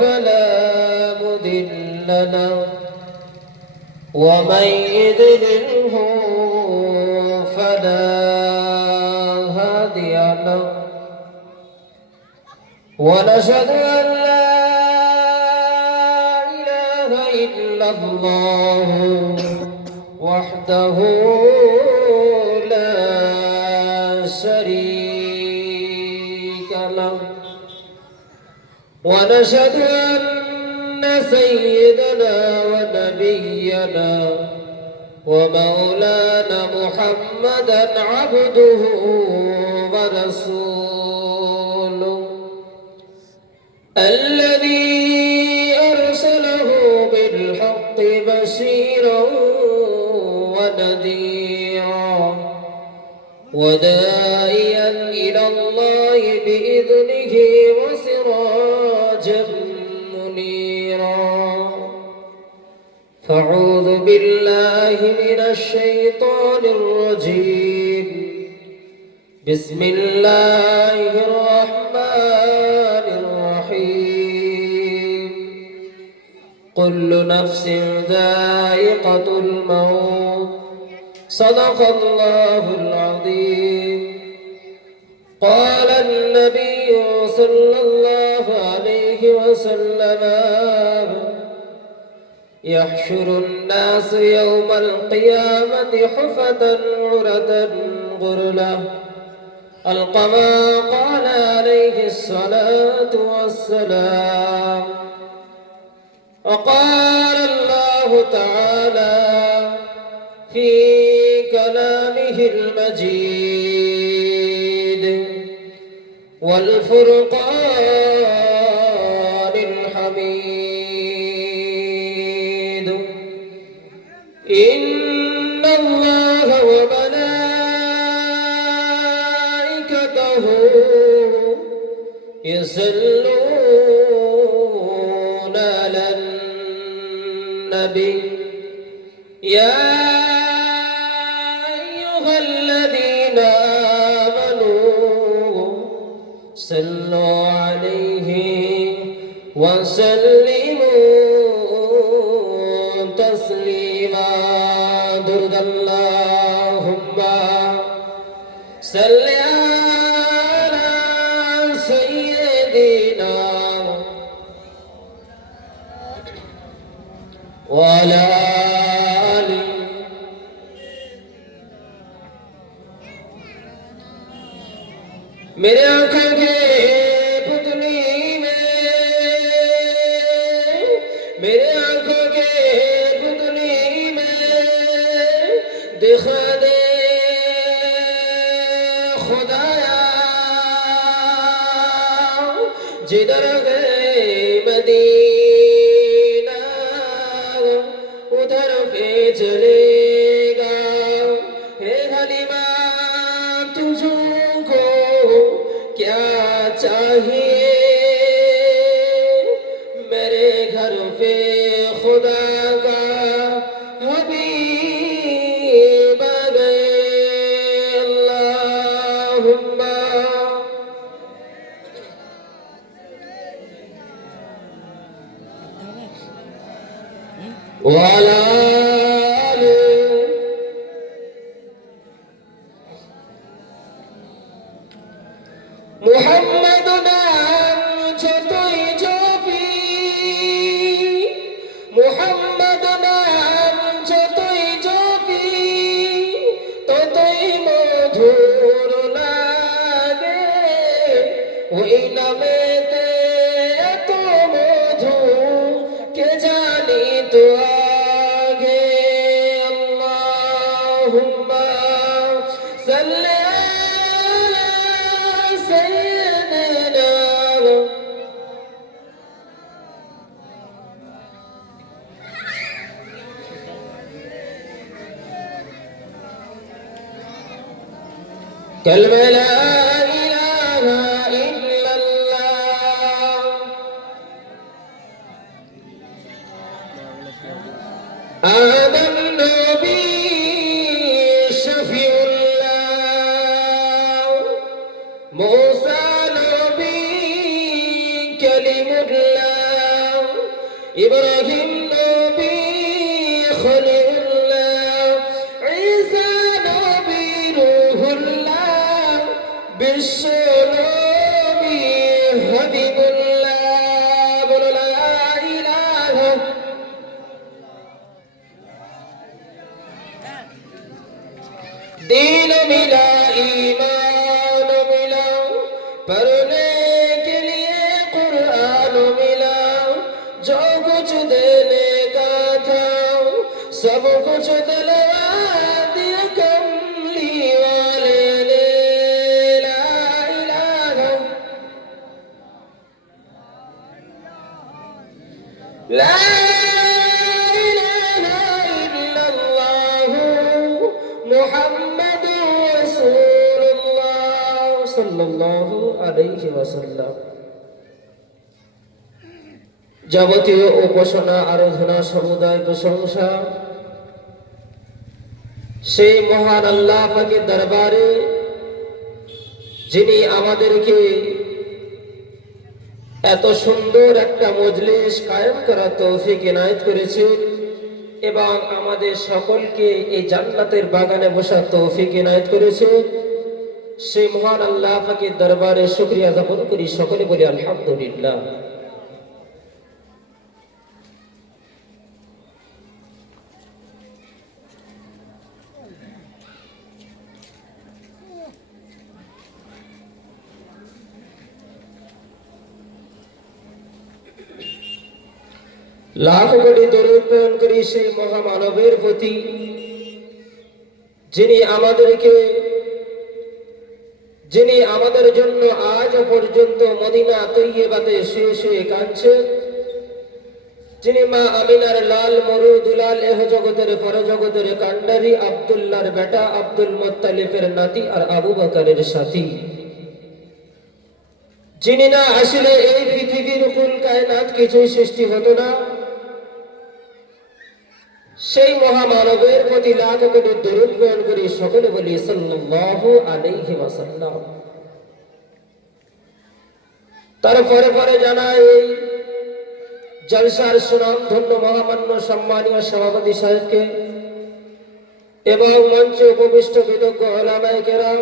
فلا مضل له ومن يضلله فلا هادي له ونشهد أن لا إله إلا الله وحده لا شريك له ونشهد أن سيدنا ونبينا ومولانا محمدا عبده ورسوله الذي أرسله بالحق بشيرا ونذيرا وداعيا إلى الله بإذنه وسراجا منيرا فأعوذ بالله من الشيطان الرجيم بسم الله الرحمن الرحيم كل نفس ذائقة الموت صدق الله العظيم قال النبي صلى الله عليه وسلم يحشر الناس يوم القيامة حفة عرة غرلا القما قال عليه الصلاة والسلام وقال الله تعالى في كلامه المجيد والفرقان الحميد إن الله وملائكته يصلون على النبي يا أيها الذين آمنوا صلوا عليه وسلموا تسليما درد اللهم صل على سيدنا وعلى آله मेरे आंखों के पुतली में मेरे आंखों के पुतली में दिखा दे खुदाया जिधर गए मदीना उधर पे चलेगा हे हलीमा तुझको क्या चाहिए मेरे घर पे खुदा का हबीब आ गए अल्लाहुम्मा वाला محمد نام যতই জপি محمد নাম যতই জপি ততই মধুর লাগে ওই নামেতে এত মধু কে জানি তো আগে আল্লাহুম্মা সাল্লি كلمة لا إله إلا الله آدم نبي شفيع الله موسى نبي كلم الله ইব্রাহিম নবী খলিলুল্লাহ, ঈসা নবী রূহুল্লাহ, বিশ্ব নবী হাবিবুল্লাহ। বলো লা ইলাহা। دین ملا ایمان ملا، پڑھنے کے لیے قرآن ملا، جو کچھ دینے کا تھا سب کچھ دلوا دیا کملی والے نے۔ لا الہ لا إله إلا الله محمد رسول الله صلى الله عليه وسلم। যাবতীয় উপাসনা আরাধনা সমুদায় প্রশংসা সেই মহান আল্লাহ পাকের দরবারে, যিনি আমাদেরকে এত সুন্দর একটা মজলিস কায়েম করার তৌফিক ইনায়েত করেছেন এবং আমাদের সকলকে এই জান্নাতের বাগানে বসার তৌফিক ইনায়েত করেছেন। সেই মহান আল্লাহ পাকের দরবারে শুকরিয়া জ্ঞাপন করি, সকলে বলি আলহামদুলিল্লাহ। লাখ কোটি দরুদ প্রেরণ করি সেই মহামানবের প্রতি, যিনি আমাদের জন্য আজ পর্যন্ত মদিনা তৈয়বাতে শুয়ে শুয়ে কাঁদছেন, যিনি মা আমিনার লাল মরু দুলাল এহ জগতের পরজগতের কান্ডারি, আব্দুল্লাহর বেটা, আব্দুল মুত্তালিফের নাতি আর আবু বকরের সাথী, যিনি না আসলে এই পৃথিবীর কুল কায়নাত কিছুই সৃষ্টি হতো না, সেই মহামানবের প্রতি লাখ কোটি দরুদ প্রেরণ করি, সকলে বলি সাল্লাল্লাহু আলাইহি ওয়াসাল্লাম। তারপরে পরে জানাই জলসার সুনাম ধন্য মহামান্য সম্মানীয় সভাপতি সাহেবকে এবং মঞ্চে উপবিষ্ট বিদগ্ধ উলামায়ে কেরাম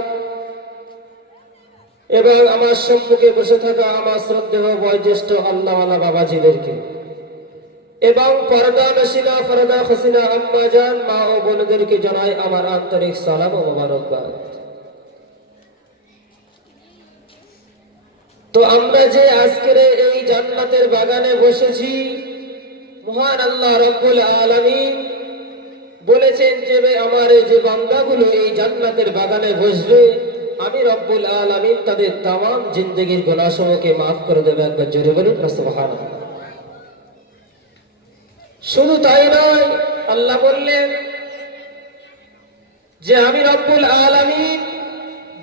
এবং আমার সম্মুখে বসে থাকা আমার শ্রদ্ধেয় বয়োজ্যেষ্ঠ আল্লাহওয়ালা বাবাজিদেরকে এবং পর্দা নশিনা পর্দা খসিনা আম্মা জান মা ও বোনদেরকে জানাই আমার আন্তরিক সালাম ও মোবারকবাদ। তো আমরা যে আজকের এই জান্নাতের বাগানে বসেছি, মহান আল্লাহ রব্বুল আলামিন বলেছেন যে আমার যে বান্দাগুলো এই জান্নাতের বাগানে বসবে, আমি রব্বুল আলামিন তাদের তামাম জিন্দেগির গুনাহসমূহকে মাফ করে দেব। একবার জোরে বলুন না সুবহানাল্লাহ। শুধু তাই নয়, আল্লাহ বললেন যে আমি রব্বুল আলামিন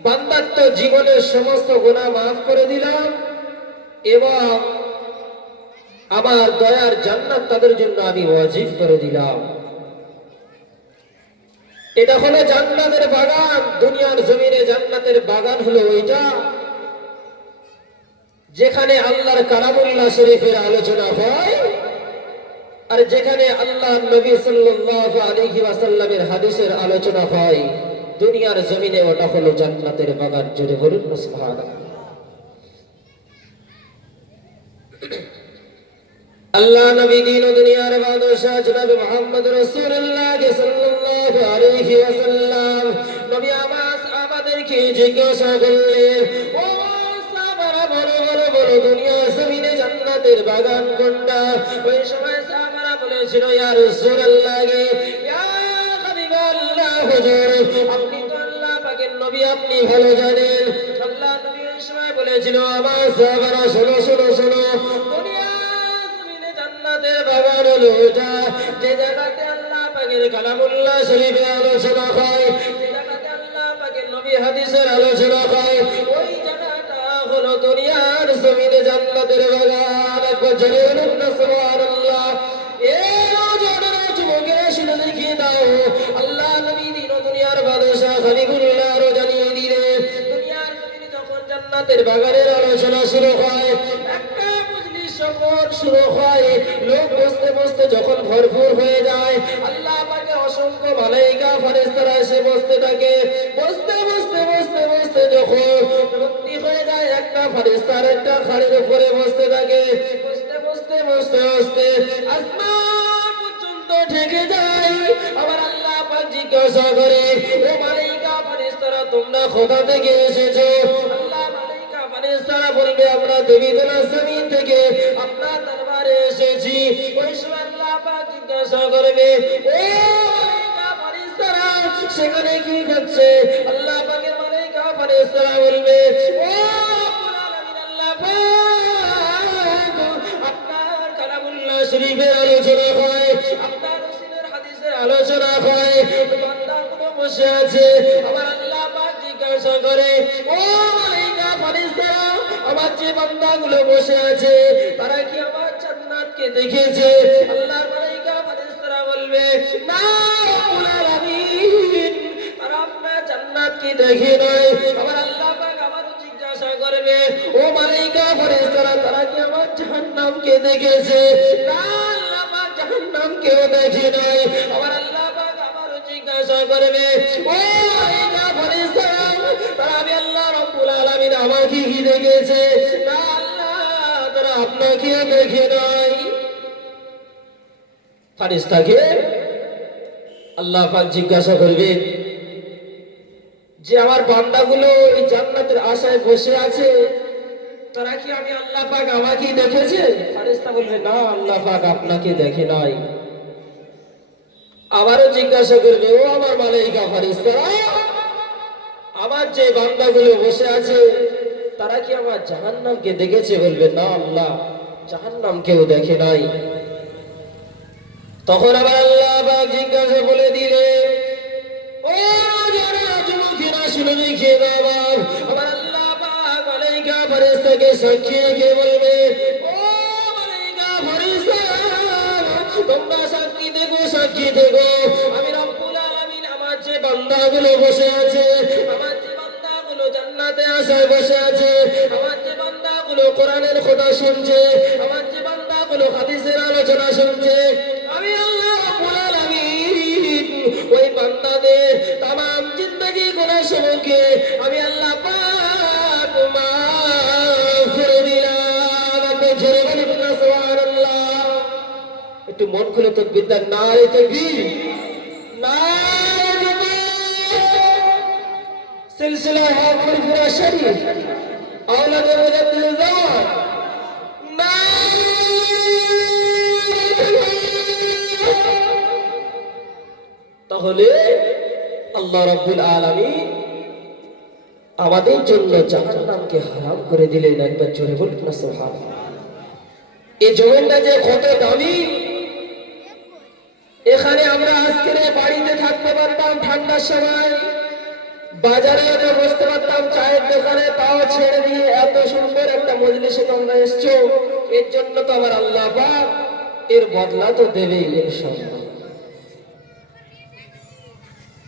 বান্দার তো জীবনের সমস্ত গুনাহ মাফ করে দিলাম এবং আমার দয়ার জান্নাত তাদের জন্য আমি ওয়াজিব করে দিলাম। এটা হলো জান্নাতের বাগান। দুনিয়ার জমিনে জান্নাতের বাগান হলো ওইটা যেখানে আল্লাহর কালামুল্লাহ শরীফের আলোচনা হয় আর যেখানে আল্লাহর নবী সাল্লাল্লাহু আলাইহি ওয়াসাল্লামের হাদিসের আলোচনা হয়। দুনিয়ার জমিনে ওটা হলো জান্নাতের বাগান। জোরে বলুন না সুবহানাল্লাহ। আল্লাহ নবী দিন ও দুনিয়ার বাদশাহ জনাব মুহাম্মদ রাসূলুল্লাহ সাল্লাল্লাহু আলাইহি ওয়াসাল্লাম নবী আমাদেরকে জিজ্ঞাসা করলেন, ও সাহাবারা বলো বলো বলো দুনিয়ার জমিনে জান্নাতের বাগান কোনটা? ওই সময় সাহাবারা বলেছিল, ইয়া রাসূলুল্লাহ, ইয়া হাবিবাল্লাহ, হুজুর আপনি তো আল্লাহ পাকের নবী, আপনি ভালো জানেন। আল্লাহ নবী ওই সময় বলেছিল, আমার সাহাবারা শোনো শোনো শোনো, বাগান হলো ওটা যে জায়গাতে আল্লাহ পাকের কালামুল্লাহ শরীফের আলোচনা হয়, যে জায়গাতে আল্লাহ পাকের নবী হাদিসের আলোচনা হয়, ওই জায়গাটা হলো দুনিয়ার জমিনে জান্নাতের বাগান। একবার জোরে বলুন না সুবহানাল্লাহ। এই নওজোয়ানেরা যুবকেরা শুনে দেখিয়ে দাও, আল্লাহ নবী দিন ও দুনিয়ার বাদশাহ খলিলুল্লাহ আরো জানিয়ে দিলেন, দুনিয়ার জমিনে যখন জান্নাতের বাগানের আলোচনা শুরু হয়, একটা মজলিস যখন শুরু হয়, লোক বসতে বসতে যখন ভরপুর হয়ে যায়, আল্লাহ পাকের অসংখ্য মালাইকা ফেরেশতারা এসে বসতে থাকে। বসতে বসতে বসতে বসতে যখন ভর্তি হয়ে যায়, একটা ফেরেশতার একটা খাড়ির উপরে বসতে থাকে। বসতে বসতে বসতে বসতে আসমান পর্যন্ত ঢেকে যায়। আবার আল্লাহ পাক জিজ্ঞাসা করে, ও মালাইকা ফেরেশতারা, তোমরা কোথা থেকে এসেছো? আল্লাহ মালাইকা ফেরেশতারা বলবে, আমরা দেবীদুল জমিন থেকে আপনার দরবারে এসেছি। ওই সময় আল্লাহ পাক জিজ্ঞাসা করবে, ও মালাইকা ফেরেশতারা, সেখানে কি হচ্ছে? আল্লাহ পাকের মালাইকা ফেরেশতারা বলবে, ও রব্বুল আলামিন, আল্লাহ পাক, আপনার কালামুল্লাহ শরীফের আলোচনা হয়, আপনার রাসূলের হাদিসের আলোচনা হয়, বান্দাগুলো বসে আছে। আমার আল্লাহ পাক জিজ্ঞাসা করে, ও মালাইকা ফেরেশতারা, আমার যে বান্দাগুলো বসে আছে তারা কি আমার জান্নাতকে দেখেছে? আল্লাহ মালাইকা ফেরেশতারা বলবে, না রব্বুল আলামিন, তারা আপনার জান্নাতকে দেখে নাই। আমার আল্লাহ পাক আবারও জিজ্ঞাসা করবে, ও মালাইকা ফেরেশতারা, তারা কি আমার জাহান্নামকে দেখেছে? না আল্লাহ পাক, জাহান্নামকেও দেখে নাই। আমার আল্লাহ পাক আবারও জিজ্ঞাসা করবে, ও মালাইকা ফেরেশতারা, তারা আমি আল্লাহ রব্বুল আলামিন আমাকে কি দেখেছে? না আল্লাহ, তারা আপনাকে দেখে নাই। ফেরেশতাকে আল্লাহ পাক জিজ্ঞাসা করবে যে আমার বান্দাগুলো এই জান্নাতের আশায় বসে আছে, তারা কি আমি আল্লাহ পাক আমাকে দেখেছে? ফেরেশতা বলবে, না আল্লাহ পাক আপনাকে দেখে নাই। আবারও জিজ্ঞাসা করবে, ও আমার মালাইকা ফেরেশতারা, আমার যে বান্দাগুলো বসে আছে তারা কি আমার জাহান্নামকে দেখেছে? বলবে, না আল্লাহ, জাহান্নামকেও দেখে নাই। তখন আবার আল্লাহ পাক জিজ্ঞাসা বলে দিলে, ও যারা যুবকেরা শুনে রেখে বাবা, আমার আল্লাহ পাক মালাইকা ফেরেশতাকে সাক্ষী রেখে বলবে, ও মালাইকা ফেরেশতারা, তোমরা সাক্ষী দেখো, সাক্ষী দেখো, আমি রব্বুল আলামিন আমার যে বান্দাগুলো বসে আছে, আমার যে বান্দাগুলো জান্নাতে আশায় বসে আছে, আমার যে বান্দাগুলো কোরআনের কথা শুনছে, আমার যে বান্দাগুলো হাদিসের আলোচনা শুনছে, আমি আল্লাহ রব্বুল আলামিন ওই বান্দাদের তামাম জিন্দেগি গুনাহ সমূহকে আমি আল্লাহ পাক মাফ করে দিলাম। আপনি জোরে বলুন না সুবহানাল্লাহ। একটু মন খুলে তাকবীর দেন, নারে তাকবীর, নারে তাকবীর। সিলসিলা হক ফুরফুরা শরীফ আওলাদ মুজাদ্দিদ জামান, তাহলে আল্লাহ রাব্বুল আলামিন আমাদের জন্য জাহান্নামকে হারাম করে দিলেন। একবার জোরে বলুন না সুবহানাল্লাহ। এই জমিনটা যে কত দামি, এখানে আমরা আজকের বাড়িতে থাকতে পারতাম ঠান্ডার সময়, বাজারে বসতে পারতাম চায়ের দোকানে, তাও ছেড়ে দিয়ে এত সুন্দর একটা মজলিসে তোমরা এসছো, এর জন্য তো আমার আল্লাহ পাক এর বদলা তো দেবেই ইনশাআল্লাহ।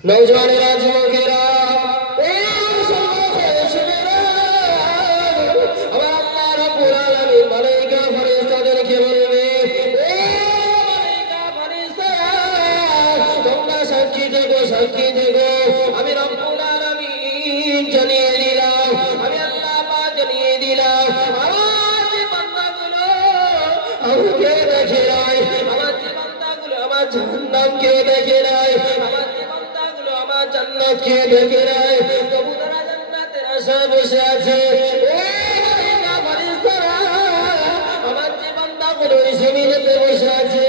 নওজওয়ানেরা, যুবকেরা, আমার আল্লাহ রাব্বুল আলামিন মালাইকা ফেরেশতাদেরকে বলবে, ও মালাইকা ফেরেশতারা, তোমরা সাক্ষী দেখো, সাক্ষী দেখো, আমি রব্বুল আলামিন জানিয়ে দিলাম, আমি আল্লাহ পাক জানিয়ে দিলাম, আমার যে বান্দাগুলো আমাকে দেখে নাই, আমার যে বান্দাগুলো আমার জাহান্নামকে দেখে নাই, আমার যে বান্দাগুলো আমার জান্নাতকে দেখে নাই, তবু তারা জান্নাতের আশায় বসে আছে। ও মালাইকা ফেরেশতারা, আমার যে বান্দাগুলো এই জমিনেতে বসে আছে,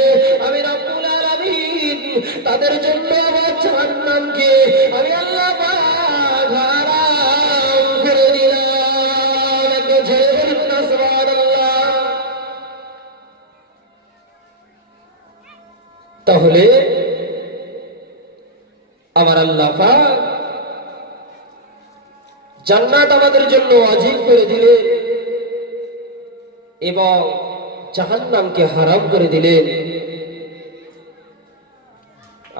আমি রব্বুল আলামিন তাদের জন্য আমার জাহান্নামকে আমি আল্লাহ পাক হারাম করে দিলাম। একটু জোরে বলুন না সুবহানাল্লাহ। তাহলে আমার আল্লাহ পাক জান্নাত আমাদের জন্য ওয়াজিব করে দিলেন এবং জাহান্নামকে হারাম করে দিলেন।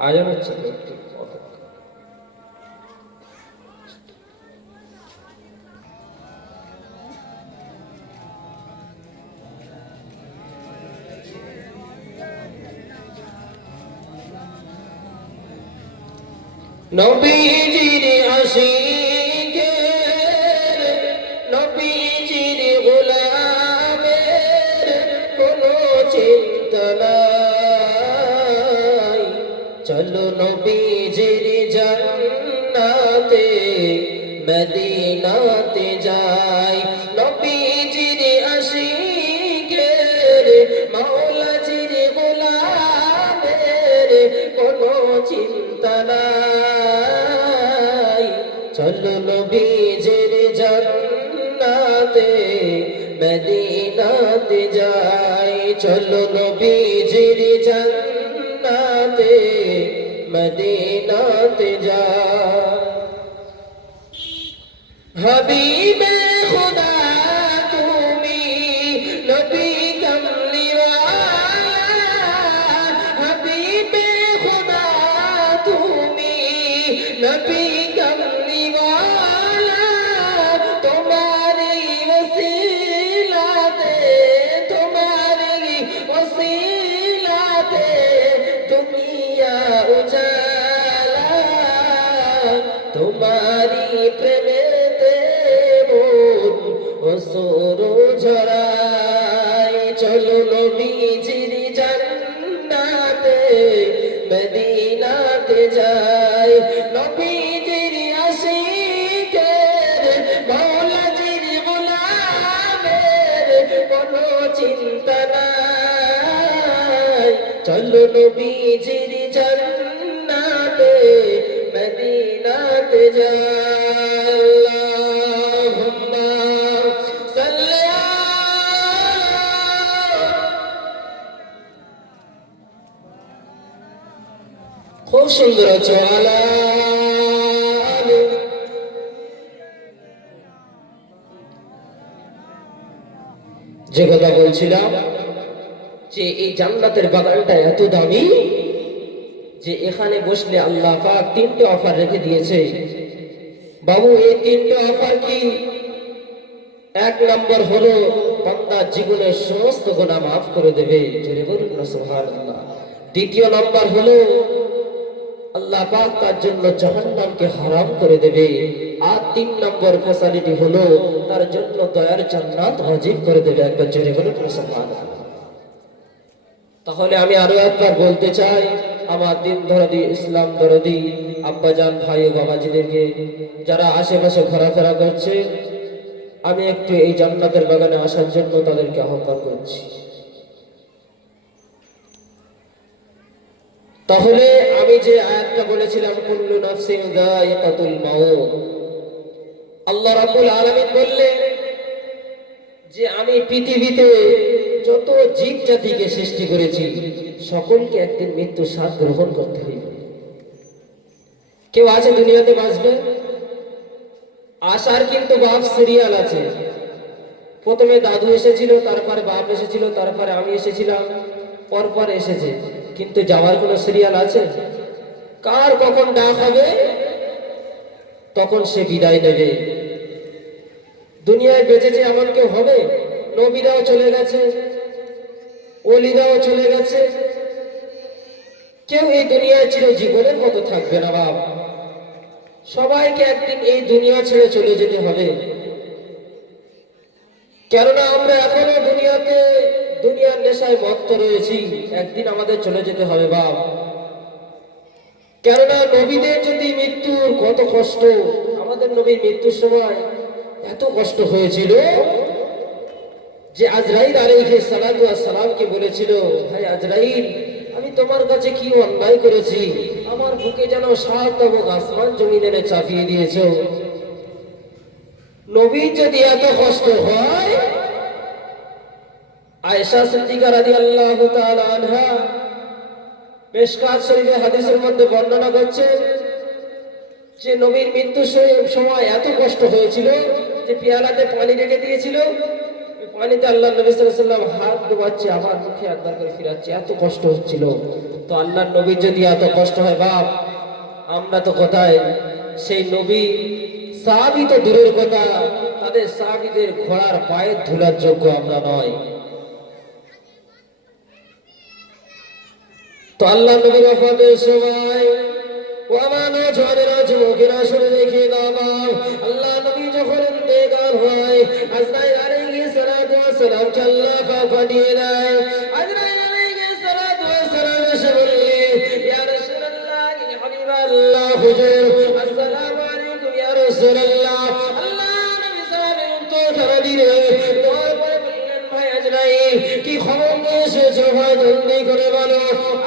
আয়াত হচ্ছে নবীজির আশিকের নবীজির গোলামের কোনো চিন্তা নাই। চলো নবীজির জান্নাতে মদিনাতে যাই। নবীজির আশিকের মাওলাজির গোলামের কোনো চিন্তা নাই। চলো নবীজির জান্নাতে মদিনাতে যাই। চলো নবীজির জান্নাতে মদিনাতে যাই। হাবিবে খুদা তুমি নবী কামলিওয়ালা। হাবিবে খুদা তুমি নবী কামলিওয়ালা। তোমারি ওসিলাতে তোমারি ওসিলাতে দুনিয়া উজালা। তোমারি প্রেমেতে মন অসুর ঝরাই। চলো নবীজির জান্নাতে মদিনাতে যাই। নবীজির আশিকের মাওলাজির গোলামের কোনো চিন্তা নাই। চলো নবীজির জান্নাতে মদিনাতে যাই। আল্লাহুম্মা সাল্লি খুব সুন্দর আছে আলা আলি। যে কথা বলছিলাম যে এই জান্নাতের বাগানটা এত দামি যে এখানে বসলে আল্লাহ পাক তিনটে অফার রেখে দিয়েছে। বাবু এই তিনটে অফার কি? এক নম্বর হলো বান্দার জীবনের সমস্ত গুনাহ মাফ করে দেবে, জোরে বলুন না সুবহানাল্লাহ। দ্বিতীয় নম্বর হলো আল্লাহ পাক তার জন্য জাহান্নামকে হারাম করে দেবে। আর তিন নম্বর ফ্যাসিলিটি হলো তার জন্য দয়ার জান্নাত ওয়াজিব করে দেবে। একবার জোরে বলুন না সুবহানাল্লাহ। তাহলে আমি আরো একবার বলতে চাই আমার দিন দরদি ইসলাম দরদি আব্বাজান ভাই ও বাবাজিদেরকে, যারা আশেপাশে ঘোরাফেরা করছে, আমি একটু এই জান্নাতের বাগানে আসার জন্য তাদেরকে আহ্বান করছি। তাহলে আমি যে আয়াতটা বলেছিলাম কুল্লু নাফসিন যায়িকাতুল মাউত, আল্লাহ রাব্বুল আলামিন বললেন যে আমি পৃথিবীতে যত জীব জাতিকে সৃষ্টি করেছি সকলকে একদিন মৃত্যু স্বাদ গ্রহণ করতে হইবে। কেউ আছে দুনিয়াতে বাঁচবে? আসার কিন্তু বাপ সিরিয়াল আছে। প্রথমে দাদু এসেছিল, তারপরে বাপ এসেছিল, তারপরে আমি এসেছিলাম, পরপর এসেছে। কিন্তু যাওয়ার কোনো সিরিয়াল আছে? কার কখন ডাক হবে তখন সে বিদায় নেবে। দুনিয়ায় বেঁচেছে এমন কেউ হবে? নবীরাও চলে গেছে, ওলিরাও চলে গেছে, কেউ এই দুনিয়ায় চিরজীবনের মতো থাকবে না বাপ। সবাইকে একদিন এই দুনিয়া ছেড়ে চলে যেতে হবে। কেননা আমরা এখনো দুনিয়ার নেশায় মত্ত রয়েছি। একদিন আমাদের চলে যেতে হবে বাপ। কেননা নবীদের যদি মৃত্যুর কত কষ্ট, আমাদের নবীর মৃত্যুর সময় এত কষ্ট হয়েছিল যে আজরাইল আলাইহিস সালাতু ওয়াস সালামকে বলেছিল, ভাই আজরাইল, আমি তোমার কাছে কি অন্যায় করেছি? আমার বুকে যেন 7 এবং আসমান জমিন এনে চাপিয়ে দিয়েছো। নবীর যদি এত কষ্ট হয়, আয়েশা সিদ্দিকা রাদিয়াল্লাহু তাআলা আনহা মিশকাত শরীফে হাদিসের মধ্যে বর্ণনা করছে যে নবীর মৃত্যুর সময় এত কষ্ট হয়েছিল যে পেয়ালাতে পানি রেখে দিয়েছিল, পানিতে আল্লাহ নবী সাল্লাল্লাহু আলাইহি ওয়াসাল্লাম হাত ডুবাচ্ছে, আবার মুখে একবার করে ফিরাচ্ছে, এত কষ্ট হচ্ছিল। তো আল্লাহর নবীর যদি এত কষ্ট হয় বাপ, আমরা তো কোথায়? সেই নবী সাহাবী তো দূরের কথা, তাদের সাহাবীদের ঘোড়ার পায়ের ধুলার যোগ্য আমরা নয়। তো আল্লাহ নবীর ওফাতের সময় ওয়ামানো ঝড়েরা যুবকেরা শুনে দেখে নামা আল্লাহ নবী যখন ইন্তেকাল হয় আজরাইল আলাইহিস সালাতু ওয়াস সালামকে আল্লাহ পাক পাঠিয়ে দেয়। আজরাইল আলাইহিস সালাতু ওয়াস সালাম এসে বললে ইয়া রাসূলুল্লাহ ইয়া হাবিবাল্লাহ হুজুর আসসালামু আলাইকুম ইয়া রাসূলুল্লাহ। আল্লাহ নবী সালামের উত্তর করে দিলে দোয়া করে বললেন ভাই আজরাইল কি খবর নিয়ে এসেছো ভাই জলদি করে বলো।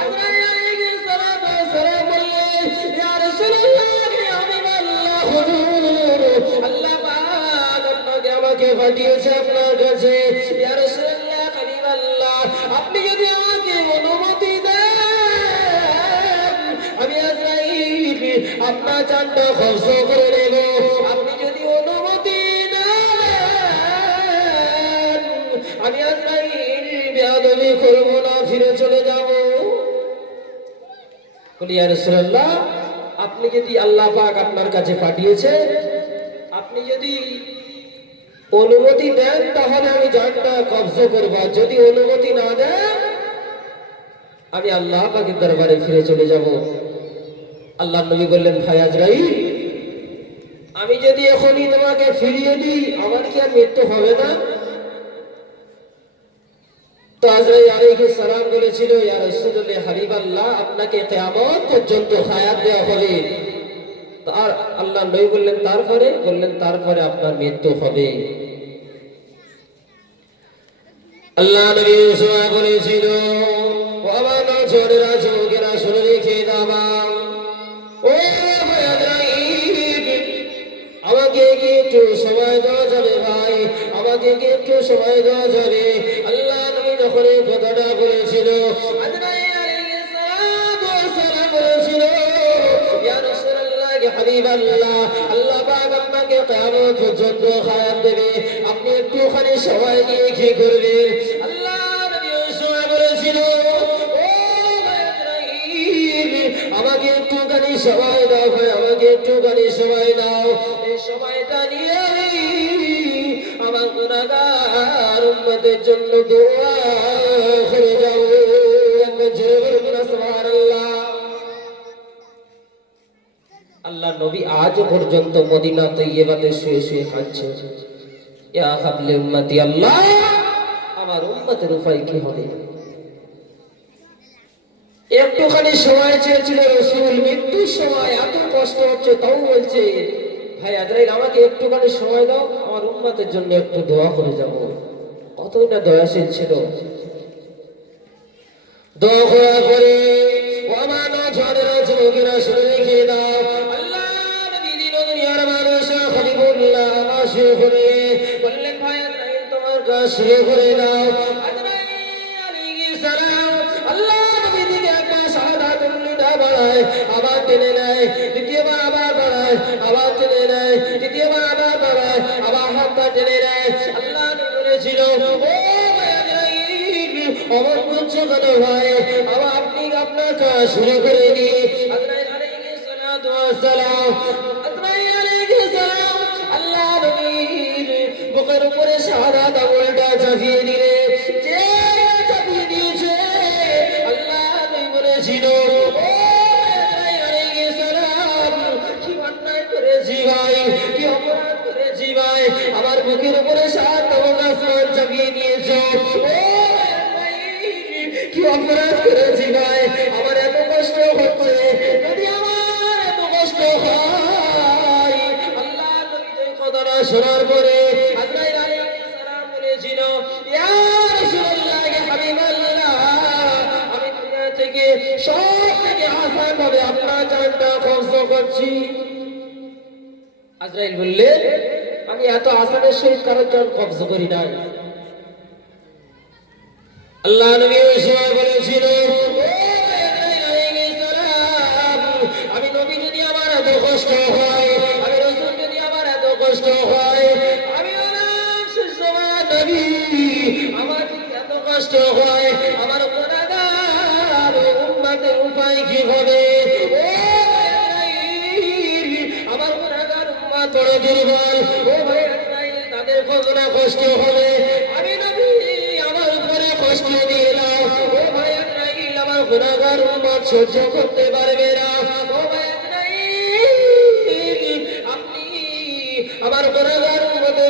আজরাইল আলাইহিস সালাতু ওয়াস সালাম বললেন ইয়া রাসূলুল্লাহ ইয়া হাবিবাল্লাহ হুজুর আল্লাহ পাক আপনাকে আমাকে পাঠিয়েছে আপনার কাছে। ইয়া রাসূলুল্লাহ হাবিবাল্লাহ আপনি যদি আমাকে অনুমতি দেন আমি আজরাইল আপনার জানটা কবজ করে নেব। আপনি যদি অনুমতি না দেন আমি আজরাইল বেয়াদবি করব না ফিরে চলে যাব। বলি ইয়া রাসূলুল্লাহ আপনি যদি আল্লাহ পাক আপনার কাছে পাঠিয়েছে আপনি যদি অনুমতি দেন তাহলে আমি জানটা কবজ করব, যদি অনুমতি না দেন আমি আল্লাহ পাকের দরবারে ফিরে চলে যাব। আল্লাহ নবী বললেন ভাই আজরাইল আমি যদি এখনই তোমাকে ফিরিয়ে দিই আমার কি আর মৃত্যু হবে না? তো আজরাইল আলাইহিস সালাম বলেছিল ইয়া রাসূলুল্লাহ হাবিবাল্লাহ আপনাকে কিয়ামত পর্যন্ত হায়াত দেওয়া হবে। আর আল্লাহ নবী বললেন তারপরে? বললেন তারপরে আপনার মৃত্যু হবে। আল্লাহ নবী সুবহান বলেছিল ওয়ামানো ঝড়েরা যুবকেরা শুনে রেখে দাবা ও ভাই আজরাইল আমাকে কি একটু সময় দেওয়া যাবে ভাই, আমাকে কি একটু সময় দেওয়া যাবে? আল্লাহ নবী যখন এই কথাটা বলেছিল আজরাইল আলাইহিস সালাতু ওয়াস সালাম বলেছিল ইয়া রাসূলুল্লাহ ইয়া হাবিবাল্লাহ আল্লাহ পাক আপনাকে কিয়ামত পর্যন্ত হায়াত দেবে, আপনি একটুখানি সময় নিয়ে কি করবেন? আল্লাহ নবী ওই সময় বলেছিল ও ভাই আজরাইল আমাকে একটুখানি সময় দাও ভাই, আমাকে একটুখানি সময় দাও, এই সময়টা নিয়ে আমার গুনাহগার উম্মতের জন্য দোয়া করে যাও। সুবহানাল্লাহ। আল্লাহ নবী আজও পর্যন্ত মদিনা তৈয়বাতে শুয়ে শুয়ে কাঁদছে ইয়া হাবলে উম্মতি আল্লাহ আমার উম্মতের উপায় কি হবে? একটুখানি সময় চেয়েছিল রাসূল, মৃত্যুর সময় এত কষ্ট হচ্ছে তাও বলছে ভাই আজরাইল আমাকে একটুখানি সময় দাও আমার উম্মতের জন্য একটু দোয়া করে যাব। কতই না দয়াশীল ছিল। দোয়া করার পরে ওয়ামানো ঝড়েরা যুবকেরা শুনে রেখে দাও আল্লাহ নবী দিন দুনিয়ার মানুষ খলিফুল্লাহ আমার শুরু করে বললেন ভাই আজরাইল তোমার কাজ শুরু করে দাও। আজরাইল আলাইহিস সালাম আল্লাহ নবী দিকে একবার শাহাদাতুল নিদা বাড়ায় আবার টেনে নেয়, দ্বিতীয়বার আবার বাড়ায় আবার টেনে নেয়, তৃতীয়বার আবার বাড়ায় আবার হাতটা টেনে নেয়। আল্লাহ নবী বলেছিল ও ভাই আজরাইল অমন করছো কেন ভাই, আবার আপনি আপনার কাজ শুরু করে দিন। আজরাইল আলাইহিস সালাতু ওয়াস সালাম আজরাইল আলাইহিস সালাম আল্লাহ নবীর বুকের উপরে শাহাদাত আঙুলটা চাপিয়ে দিলে যে চাপিয়ে দিয়েছে আল্লাহ নবী বলেছিল ও আজরাইল আলাইহিস সালাম কি অন্যায় করেছি ভাই, কি অপরাধ করেছি ভাই, আমার বুকের উপরে শাহাদাত আঙুল চাপিয়ে দিয়েছো। কি অপরাধ করেছি ভাই, আমার এত কষ্ট হচ্ছে, যদি আমার এত কষ্ট হয়। আল্লাহ নবী এই কথাটা শোনার পরে আজরাইল আলাইহিস সালাম বলেছিল ইয়া রাসূলুল্লাহ ইয়া হাবিবাল্লাহ আমি দুনিয়া থেকে সব থেকে আসান ভাবে আপনার জানটা কবজ করছি। আজরাইল বললেন আমি এত আসানের সহিত কারোর জান কবজ করি নাই। আল্লাহ নবী ওই সময় বলেছিল আমি নবী যদি আমার এত কষ্ট হয়, আমি রাসূল যদি আমার এত কষ্ট হয়, আমি নবী আমার যদি এত কষ্ট হয় আমার গুনাহগার উম্মতের উপায় কি হবে? আমার গুনাহগার উম্মত বড় দুর্বল, ও ভাই তাদের কতটা কষ্ট হবে, আমি নবী কষ্ট দিয়ে দাও। ও ভাই আজরাইল আমার গুনাহগার উম্মত সহ্য করতে পারবে না। ও ভাই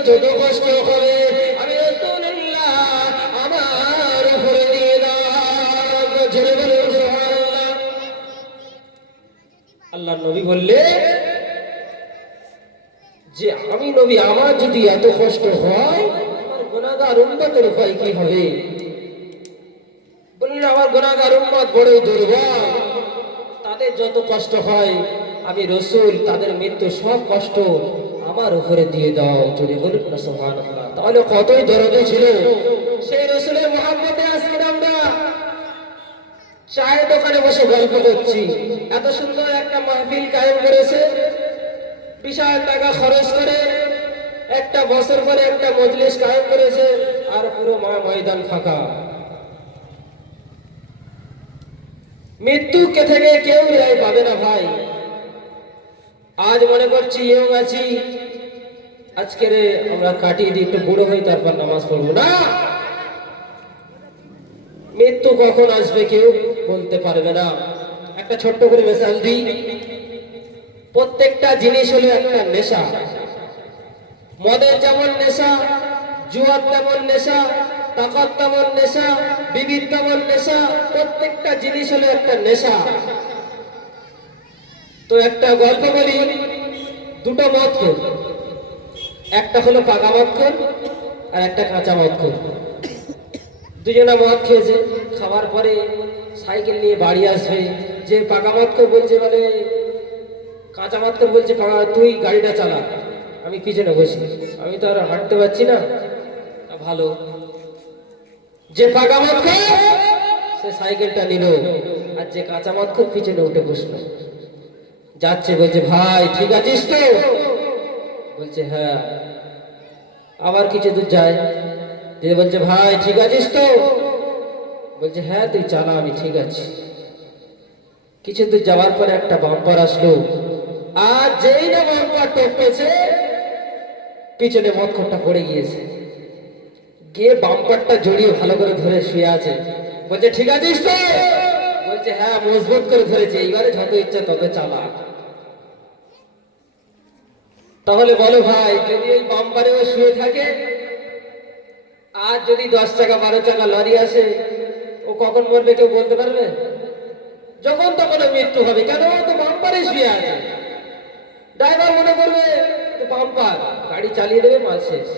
যত কষ্ট হবে আমি রাসূলুল্লাহ আমার উপরে দিয়ে দাও। জোরে বলুন সুবহানাল্লাহ। আল্লাহর নবী বললে যে আমি নবী আমার যদি এত কষ্ট হয় আমার গুনাহগার উম্মতের উপায় কি হবে? বললেন আমার গুনাহগার উম্মত বড়ই দুর্বল, তাদের যত কষ্ট হয় আমি রাসূল তাদের মৃত্যু সব কষ্ট আমার উপরে দিয়ে দাও। যদি বলুন না সুবহানাল্লাহ। তাহলে কতই দরদে ছিল সেই রাসূলের মহব্বতে। আজকে আমরা চায়ের দোকানে বসে গল্প করছি, এত সুন্দর একটা মাহফিল কায়েম করেছে, বিশাল টাকা খরচ করে একটা বছর পরে একটা মজলিস কায়েম করেছে, আর পুরো ময়দান ফাঁকা। মৃত্যুকে থেকে কেউ রেহাই পাবে না ভাই। আজ মনে করছি ইয়ং আছি, আজকে আমরা কাটিয়ে দিই, একটু বুড়ো হই তারপর নামাজ পড়বো না। মৃত্যু কখন আসবে কেউ বলতে পারবে না। একটা ছোট্ট করে মেসাল দিই, প্রত্যেকটা জিনিস হলো একটা নেশা। মদের যেমন নেশা, জুয়ার তেমন নেশা, টাকার তেমন নেশা, বিবির তেমন নেশা, প্রত্যেকটা জিনিস হলো একটা নেশা। তো একটা গল্প বলি, দুটো মদখোর, একটা হলো পাকা মদখোর আর একটা কাঁচা মদখোর। দুজনা মদ খেয়েছে, খাওয়ার পরে সাইকেল নিয়ে বাড়ি আসবে। যে পাকা মদখোর বলছে, মানে কাঁচা মদখোর বলছে, তুই গাড়িটা চালা, আমি পিছনে বসি, আমি তো আর হাঁটতে পারছি না। ভালো, যে পাকা মদখোর সে সাইকেলটা নিল, আর যে কাঁচা মদখোর পিছনে উঠে বসলো। যাচ্ছে, বলছে ভাই ঠিক আছিস তো? বলছে হ্যাঁ। আবার কিছু দূর যায়, যে বলছে ভাই ঠিক আছিস তো? বলছে হ্যাঁ তুই চালা, আমি ঠিক আছি। কিছু দূর যাওয়ার পরে একটা বাম্পার আসলো, আর যেই না বাম্পার টপকেছে, পিছনে মদখোরটা পড়ে গিয়েছে, গিয়ে বাম্পারটা জড়িয়ে ভালো করে ধরে শুয়ে আছে। বলছে ঠিক আছিস তো? বলছে হ্যাঁ মজবুত করে ধরেছে, এইবারে যত ইচ্ছা তত চালা। তাহলে বলো ভাই, যদি ওই বাম্পারেও শুয়ে থাকে, আর যদি 10 চাকা 12 চাকা লরি আসে, ও কখন মরবে কেউ বলতে পারবে? যখন তখন মৃত্যু হবে। কেন? তো বাম্পারে শুয়ে আছে। ড্রাইভার মনে করবে তো বাম্পার, গাড়ি চালিয়ে দেবে, মাল শেষ।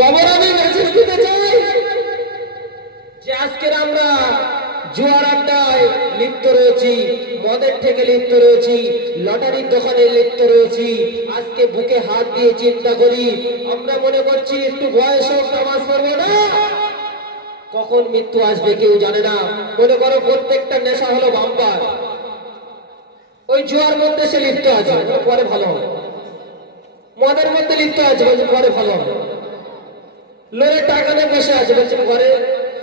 তবে আমি মেসেজ দিতে চাই যে আজকের আমরা জুয়ার আড্ডায় লিপ্ত রয়েছি, মদের থেকে লিপ্ত রয়েছি, লটারির দোকানে লিপ্ত রয়েছি। আজকে বুকে হাত দিয়ে চিন্তা করি, আমরা মনে করছি একটু বয়স হোক নামাজ পড়বো না, কখন মৃত্যু আসবে কেউ জানে না। মনে করো প্রত্যেকটা নেশা হলো বাম্পার, ওই জুয়ার মধ্যে সে লিপ্ত আছে, পরে ভালো হবে। মদের মধ্যে লিপ্ত আছে, বলছে পরে ভালো হবে। লোনের টাকা নিয়ে বসে আছে, বলছে পরে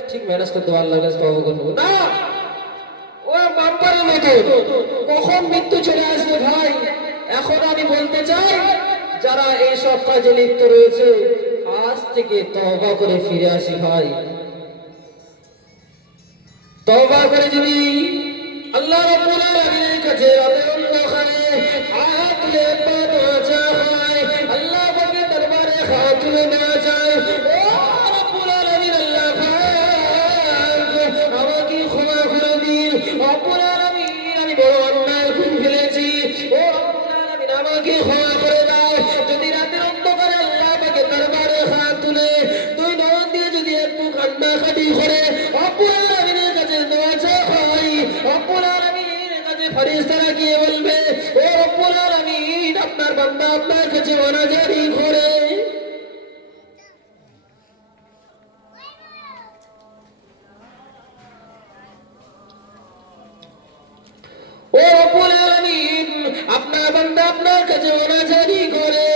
ঠিক ম্যানেজ করতে ভালো লাগে, পাবো করবো না। ও বাম্পারের মতো কখন মৃত্যু চলে আসবে ভাই। এখন আমি বলতে চাই, যারা এই সব কাজে লিপ্ত রয়েছে, আজ থেকে তওবা করে ফিরে আসি ভাই। তওবা করে যদি আল্লাহ রাব্বুল আলামিনের কাছে হাত তুলে দোয়া চাই, আল্লাহ পাকের দরবারে হাত তুলে দোয়া চাই, ও রাব্বুল আলামিন, আল্লাহ পাক আমাকে ক্ষমা করে দিন। রব্বুল আলামিন, আমি বড় অন্যায় করে ফেলেছি, ও রব্বুল আলামিন আমাকে ক্ষমা করে দাও। যদি রাতের অন্ধকারে আল্লাহ পাকের দরবারে হাত তুলে দুই নয়ন দিয়ে যদি একটু কান্নাকাটি করে রব্বুল আলামিনের কাছে দোয়া চাই, রব্বুল আলামিনের কাছে ফেরেশতারা গিয়ে বলবে, ও রব্বুল আলামিন আপনার বান্দা আপনার কাছে ওয়ানাজারি করে। ও রব্বুল আলামিন আপনার বান্দা আপনার কাছে ওয়ানাজারি করে।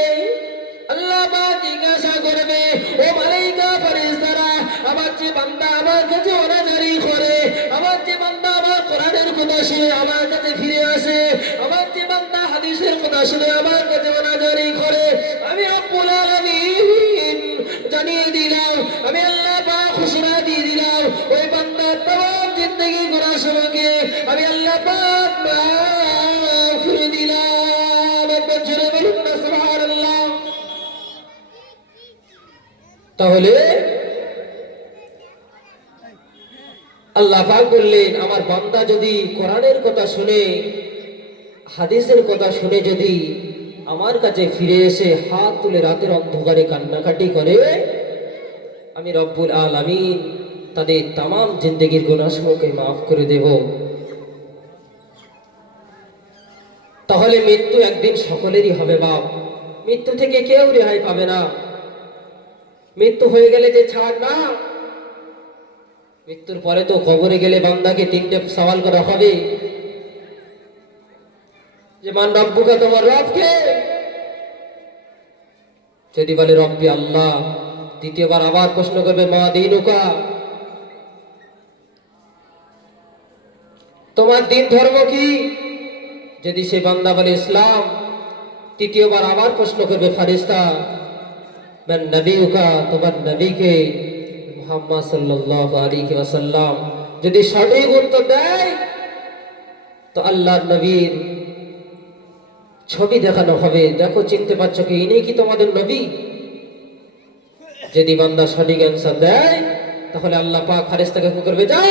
আল্লাহ পাক জিজ্ঞাসা করবে, ও মালায়েকা ফেরেশতারা, আমার যে বান্দা আমার কাছে ওয়ানাজারি করে, আমার যে বান্দা আমার কোরআনের কথা শুনে আমার কাছে ফিরে আসে, আমার যে বান্দা হাদিসের কথা শুনে আমার কাছে ওয়ানাজারি করে, আমি রব্বুল আলামিন জানিয়ে দিলাম, আমি আল্লাহ পাক ঘোষণা দিয়ে দিলাম, ওই বান্দার तमाम জিন্দেগি গুনাহ সবকে আমি আল্লাহ পাক মাফ করে দিলাম। একবার জোরে বলুন না সুবহানাল্লাহ। তাহলে আল্লাহ পাক বললেন, আমার বান্দা যদি কোরআনের কথা শুনে, হাদিসের কথা শুনে যদি আমার কাছে ফিরে এসে হাত তুলে রাতের অন্ধকারে কান্নাকাটি করে, আমি রব্বুল আলামিন তাদের তাম জিন্দগির গুনাহকে মাফ করে দেব। তাহলে মৃত্যু একদিন সকলেরই হবে বাপ, মৃত্যু থেকে কেউ রেহাই পাবে না। মৃত্যু হয়ে গেলে যে ছাড় না, মৃত্যুর পরে তো কবরে গেলে বান্দাকে তিনটে সওয়াল করা হবে, যে মান রব্বুকা, তোমার রব কে? যদি বলে রব্বি আল্লাহ, দ্বিতীয়বার আবার প্রশ্ন করবে মা দীনুকা, তোমার দিন ধর্ম কি? যদি সে বান্দা বলে ইসলাম, তৃতীয়বার আবার প্রশ্ন করবে ফারিস্তা মান নবিউকা, তোমার নবীকে? মুহাম্মদ সাল্লাল্লাহু আলাইহি ওয়াসাল্লাম। যদি সঠিক উত্তর দেয় তো আল্লাহর নবীর ছবি দেখানো হবে, দেখো চিনতে পারছো কি, ইনি কি তোমাদের নবী? যদি বান্দা সঠিক অ্যান্সার দেয় তাহলে আল্লাহ পাক ফেরেশতাকে হুকুম করবে, যাও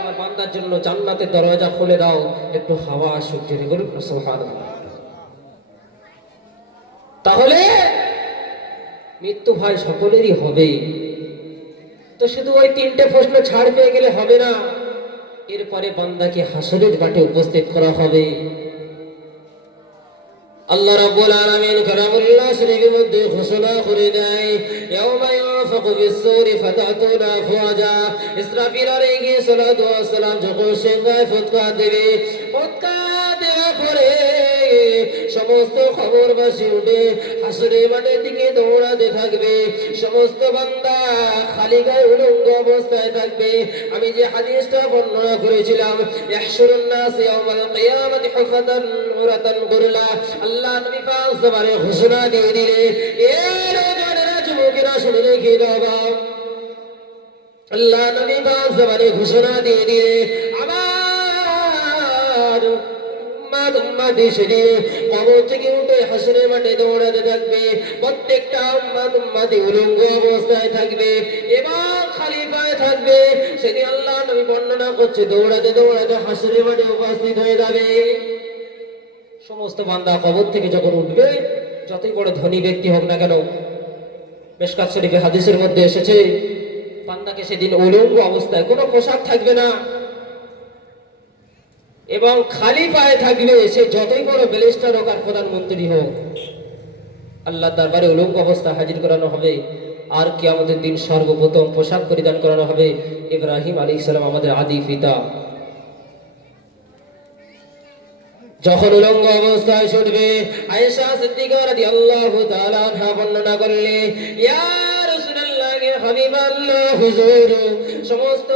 আমার বান্দার জন্য জান্নাতের দরজা খুলে দাও, একটু হাওয়া আসুক। জোরে বলুন সুবহানাল্লাহ। তাহলে মৃত্যু ভাই সকলেরই হবে। তো শুধু ওই তিনটে প্রশ্ন ছাড় পেয়ে গেলে হবে না, এরপরে বান্দাকে হাসরের মাঠে উপস্থিত করা হবে। আল্লাহ রাব্বুল আলামিন কালামুল্লাহ শরীফের মধ্যে ঘোষণা করে দেয়, ইয়াউমা ইউনফাকু ফিস-সূরি ফাতাতুনা আফওয়াজা। ইসরাফিল আলাইহিস সালাতু ওয়াস সালাম যখন সিংহায় ফুৎকার দেবে, ফুৎকার দেওয়ার পরে সমস্ত খবরবাসী উঠে হাসরের মাঠের দিকে দৌড়াতে থাকবে। সমস্ত বান্দা খালি গায়ে উলঙ্গ অবস্থায় থাকবে। আমি যে হাদিসটা বর্ণনা করেছিলাম, ইহশুরুন নাস ইয়াউমাল কিয়ামাতি হুফাতান উরাতান গুরলা, আল্লাহ নবী পাক জবানে ঘোষণা দিয়ে দিলে, এ নওজওয়ানেরা, যুবকেরা শুনে রেখে দাও। আল্লাহ নবী পাক জবানে ঘোষণা দিয়ে দিলে, আমার উম্মত এসে কবর থেকে উঠে হাসরের মাঠে দৌড়াতে থাকবে। প্রত্যেকটা উম্মত উলঙ্গ অবস্থায় থাকবে এবং খালি পায়ে থাকবে। সেদিন আল্লাহ নবী বর্ণনা করছে, দৌড়াতে দৌড়াতে হাসরের মাঠে উপস্থিত হয়ে যাবে। সমস্ত বান্দা কবর থেকে যখন উঠবে, যতই বড় ধনী ব্যক্তি হোক না কেন, মিশকাত শরীফে হাদিসের মধ্যে এসেছে, বান্দাকে সেদিন উলঙ্গ অবস্থায়, কোনো পোশাক থাকবে না এবং খালি পায়ে থাকবে। সে যতই বড় ব্যারিস্টার হোক আর প্রধানমন্ত্রী হোক, আল্লাহ দরবারে উলঙ্গ অবস্থা হাজির করানো হবে। আর কিয়ামতের দিন সর্বপ্রথম পোশাক পরিধান করানো হবে ইব্রাহিম আলাইহিস সালাম, আমাদের আদি পিতা। যখন উলঙ্গ অবস্থায় ছুটবে, আয়েশা সিদ্দিকা রাদিয়াল্লাহু তাআলা আনহা বর্ণনা করলেন, ইয়া রাসূলুল্লাহ, হাবিবাল্লাহ, হুজুর, সমস্ত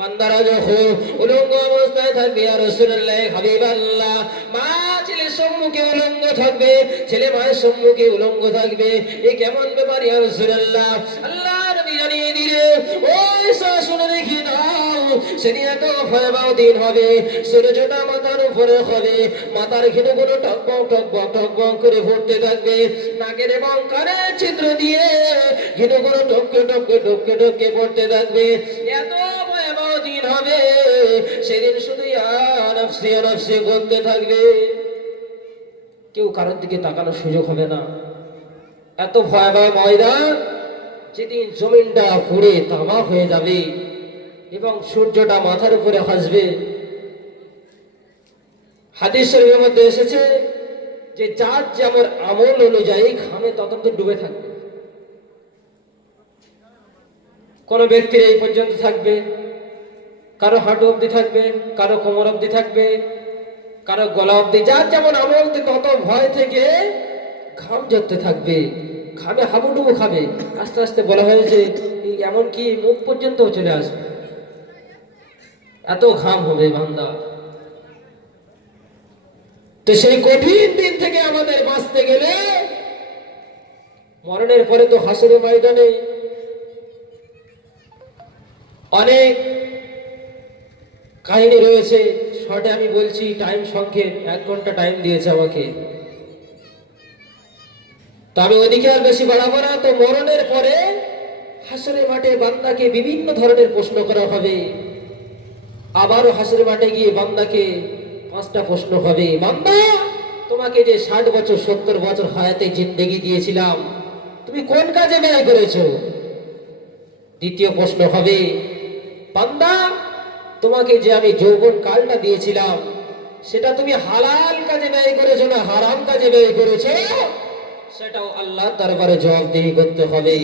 বান্দারা যখন উলঙ্গ অবস্থায় থাকবে, ইয়া রাসূলুল্লাহ, হাবিবাল্লাহ, মা ছেলের সম্মুখে উলঙ্গ থাকবে, ছেলে মায়ের সম্মুখে উলঙ্গ থাকবে, এ কেমন ব্যাপার ইয়া রাসূলুল্লাহ? আল্লাহ নবী জানিয়ে দিলেন, ও আয়েশা, শুনে রেখে দাও, সেদিন এত ভয়াবহ দিন হবে, সূর্যটা মাথার উপরে হবে, মাথার ঘিনুগুলো টকবক টকবক টকবক করে ফুটতে থাকবে, নাকের এবং কানের ছিদ্র দিয়ে ঘিনুগুলো টপকে টপকে টপকে টপকে পড়তে থাকবে। এত ভয়াবহ দিন হবে, সেদিন শুধু ইয়া নাফসি ইয়া নাফসি করতে থাকবে, কেউ কারোর দিকে তাকানোর সুযোগ হবে না। এত ভয়াবহ ময়দান, যেদিন জমিনটা পুড়ে তামা হয়ে যাবে এবং সূর্যটা মাথার উপরে হাসবে। হাদিস শরীফের মধ্যে এসেছে যে যার যেমন আমল অনুযায়ী ঘামে ততন্ত ডুবে থাকবে। কোন ব্যক্তির এই পর্যন্ত থাকবে, কারো হাঁটু অবধি থাকবে, কারো কোমর অবধি থাকবে, কারো গলা অবধি, যার যেমন আমল তত ভয় থেকে ঘাম ঝরতে থাকবে, ঘামে হাবুডুবু খাবে। আস্তে আস্তে বলা হয়েছে এমনকি মুখ পর্যন্ত চলে আসবে, এত ঘাম হবে বান্দা। তো সেই কঠিন দিন থেকে আমাদের বাঁচতে গেলে, মরণের পরে তো হাসরের ময়দানে অনেক কাহিনী রয়েছে। শর্টে আমি বলছি, টাইম সংক্ষেপ, 1 ঘন্টা টাইম দিয়েছে আমাকে। তো আমি ওদিকে আর বেশি বাড়াবো না। তো মরণের পরে হাসরের মাঠে বান্দাকে বিভিন্ন ধরনের প্রশ্ন করা হবে। আবারও হাসরের মাঠে গিয়ে বান্দাকে 5টা প্রশ্ন হবে। বান্দা, তোমাকে যে 60 বছর 70 বছর হায়াতে জিন্দেগি দিয়েছিলাম, তুমি কোন কাজে ব্যয় করেছো? দ্বিতীয় প্রশ্ন হবে, বান্দা, তোমাকে যে আমি যৌবন কালটা দিয়েছিলাম, সেটা তুমি হালাল কাজে ব্যয় করেছো না হারাম কাজে ব্যয় করেছো? সেটাও আল্লাহর দরবারে জবাবদিহি করতে হবে।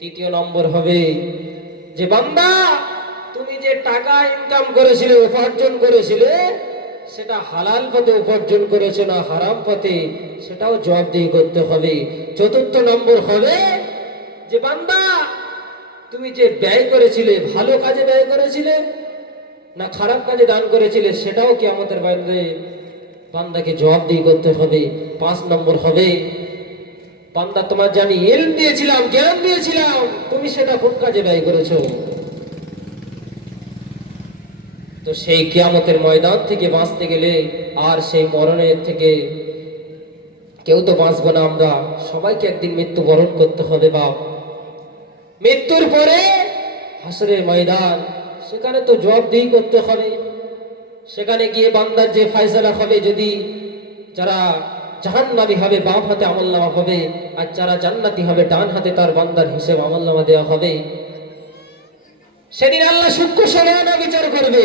তৃতীয় নম্বর হবে যে বান্দা, তুমি যে টাকা ইনকাম করেছিলে, উপার্জন করেছিলে, সেটা হালাল পথে উপার্জন করেছো না হারাম পথে, সেটাও জবাবদিহি করতে হবে। চতুর্থ নম্বর হবে যে বান্দা, তুমি যে ব্যয় করেছিলে, ভালো কাজে ব্যয় করেছিলে না খারাপ কাজে দান করেছিলে, সেটাও কিয়ামতের বাইরে বান্দাকে জবাবদিহি করতে হবে। 5 নম্বর হবে, বান্দা, তোমার যে আমি ইলম দিয়েছিলাম, জ্ঞান দিয়েছিলাম, তুমি সেটা কোন কাজে ব্যয় করেছো? তো সেই কিয়ামতের ময়দান থেকে বাঁচতে গেলে, আর সেই মরণের থেকে কেউ তো বাঁচবো না, আমরা সবাইকে একদিন মৃত্যুবরণ করতে হবে। বাপ, মৃত্যুর পরে হাসরের ময়দান, সেখানে তো জবাবদিহি করতে হবে। সেখানে গিয়ে বান্দার যে ফয়সালা হবে, যদি যারা জাহান্নামী হবে বাম হাতে আমলনামা হবে, আর যারা জান্নাতি হবে ডান হাতে তার বান্দার হিসেব আমলনামা দেওয়া হবে। সেদিন আল্লাহ সূক্ষ্ম সমানা বিচার করবে।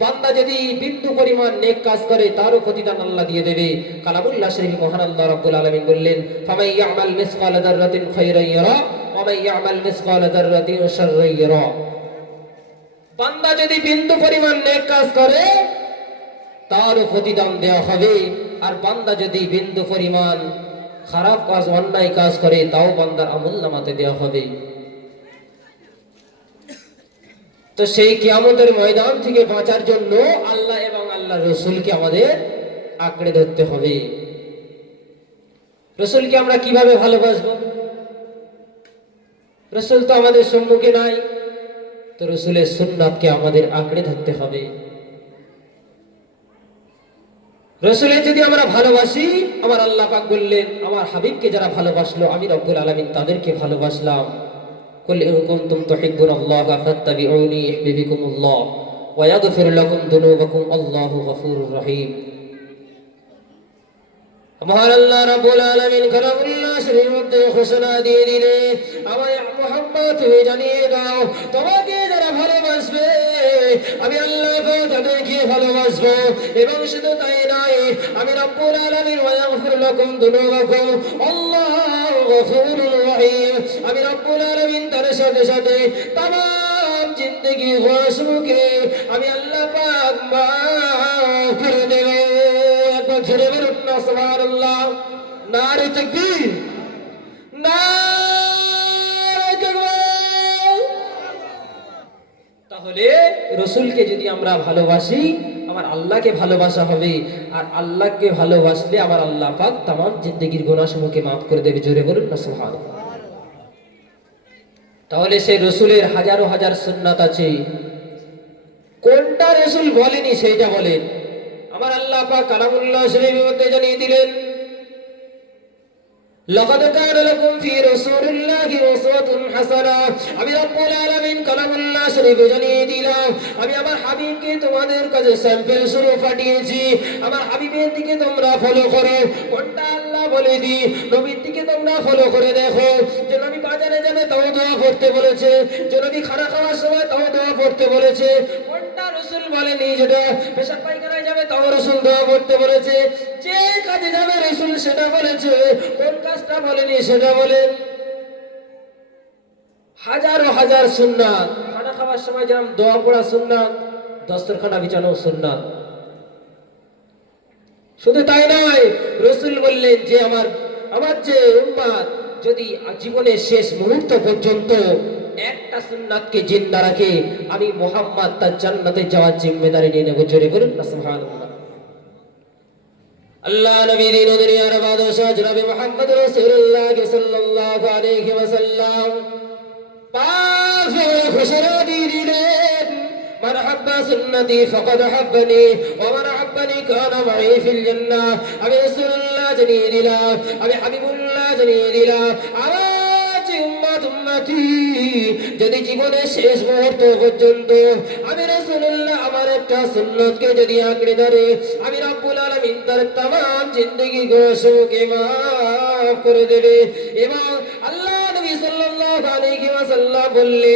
বান্দা যদি বিন্দু পরিমাণ নেক কাজ করে, তারও প্রতিদান আল্লাহ দিয়ে দেবে। কালামুল্লাহ শরীফ মহান আল্লাহ রাব্বুল আলামিন বললেন, ফামাই ইয়ামাল মিসকালা যাররাতিন খায়রান ইয়ারা ওয়া মান ইয়ামাল মিসকালা যাররাতিন শাররান ইয়ারা। বান্দা যদি বিন্দু পরিমাণ নেক কাজ করে, তারও প্রতিদান দেওয়া হবে। আর বান্দা যদি বিন্দু পরিমাণ খারাপ কাজ, অন্যায় কাজ করে, তাও বান্দার আমলনামাতে দেওয়া হবে। তো সেই কিয়ামতের ময়দান থেকে বাঁচার জন্য আল্লাহ এবং আল্লাহর রাসূলকে আমাদের আঁকড়ে ধরতে হবে। রাসূলকে আমরা কিভাবে ভালোবাসবো? রাসূল তো আমাদের সম্মুখে নাই। তো রাসূলের সুন্নাতকে আমাদের আঁকড়ে ধরতে হবে। রাসূলের যদি আমরা ভালোবাসি, আমার আল্লাহ পাক বললেন, আমার হাবিবকে যারা ভালোবাসলো, আমি রব্বুল আলামিন তাদেরকে ভালোবাসলাম। কুল ইন কুনতুম তুহিব্বুনাল্লাহা ফাত্তাবিউনি ইউহিব্বুকুমুল্লাহ ওয়া ইয়াগফির লাকুম যুনুবাকুম আল্লাহু গফুরুর রহিম। মহান আল্লাহ রাব্বুল আলামিন কালামুল্লাহ শরীফের মধ্যে ঘোষণা দিয়ে দিলেন, আমার মুহাম্মদ তুমি জানিয়ে দাও, তোমাকে যারা ভালোবাসবে আমি আল্লাহ তাদেরকে ভালোবাসবো। এবং শুধু তাই নয়, আমি রাব্বুল আলামিন ওয়া ইয়াগফির লাকুম যুনুবাকুম আল্লাহু গফুরুর রহিম, আমি রাব্বুল আলামিন তার সাথে সাথে तमाम जिंदगी গুনাহকে আমি আল্লাহ পাক মাফ করে দেব। একবার জোরে বলুন না সুবহানাল্লাহ। নারে তাকবীর, নারে তাকবীর। তাহলে রাসূলকে যদি আমরা ভালোবাসি, আমার আল্লাহকে ভালোবাসা হবে। আর আল্লাহকে ভালোবাসলে আমার আল্লাহ পাক तमाम জিন্দেগীর গুনাহসমূহকে maaf করে দেবে। জোরে বলুন না সুবহানাল্লাহ। তাহলে সেই রাসূলের হাজারো হাজার সুন্নাত আছে, কোনটা রাসূল বলেনি সেটা বলেন। আমার আল্লাহ পাক কালামুল্লাহ শরীফের মধ্যে জানিয়ে দিলেন, লাকাদ কানা লাকুম ফি রাসূলিল্লাহি উসওয়াতুন হাসানাহ। আমি রব্বুল আলামিন কালামুল্লাহ শরীফে জানিয়ে দিলাম, আমি আমার হাবিবকে তোমাদের কাছে স্যাম্পল স্বরূপ পাঠিয়েছি। আমার হাবিবের দিকে তোমরা ফলো করো। কোনটা আল্লাহ বলে দি, নবীর দিকে তোমরা ফলো করে দেখো। যে নবী বাজারে যাবে তাও দোয়া করতে বলেছে, যে নবী খানা খাওয়ার সময় তাও দোয়া করতে বলেছে। কোনটা রাসূল বলেনি, যেটা পেশাব পায়খানায় যাবে তাও রাসূল দোয়া করতে বলেছে। যে কাজে যাবে রাসূল সেটা বলেছে, কোন কাজটা বলেনি সেটা বলেন। হাজারো হাজার সুন্নাত, খানা খাওয়ার সময় যেমন দোয়া পড়া সুন্নাত, দস্তরখানা বিছানো সুন্নাত। শুধু তাই নয়, রাসূল বললেন যে আমার যে উম্মত যদি জীবনের শেষ মুহূর্ত পর্যন্ত একটা সুন্নাতকে জিন্দা রাখে, আমি মুহাম্মদ তার জান্নাতে যাওয়ার জিম্মেদারি নিয়ে নেব। জোরে বলুন না সুবহানাল্লাহ। আল্লাহ নবী দিন দুনিয়ার বাদশাহ জনাবে মুহাম্মদ রাসূলুল্লাহ সাল্লাল্লাহু আলাইহি ওয়াসাল্লাম পাঁচ ঘোষণা দিয়ে দিলেন, মান হাব্বা সুন্নতি ফাকাদ হাব্বানি ওয়া মান হাব্বানি কানা মাই ফিল জান্নাহ। আমি রাসূলুল্লাহ জানিয়ে দিলাম, আমি হাবিবুল্লাহ জানিয়ে দিলাম আমার যে উম্মতি যদি জীবনের শেষ মুহূর্ত পর্যন্ত আমি রাসূলুল্লাহ আমার একটা সুন্নতকে যদি আঁকড়ে ধরে আমি রব্বুল আলামিন তার तमाम জিন্দেগি গুনাহকে মাফ করে দেবে। এবং আল্লাহ নবী সাল্লাল্লাহু আলাইহি ওয়াসাল্লাম বললে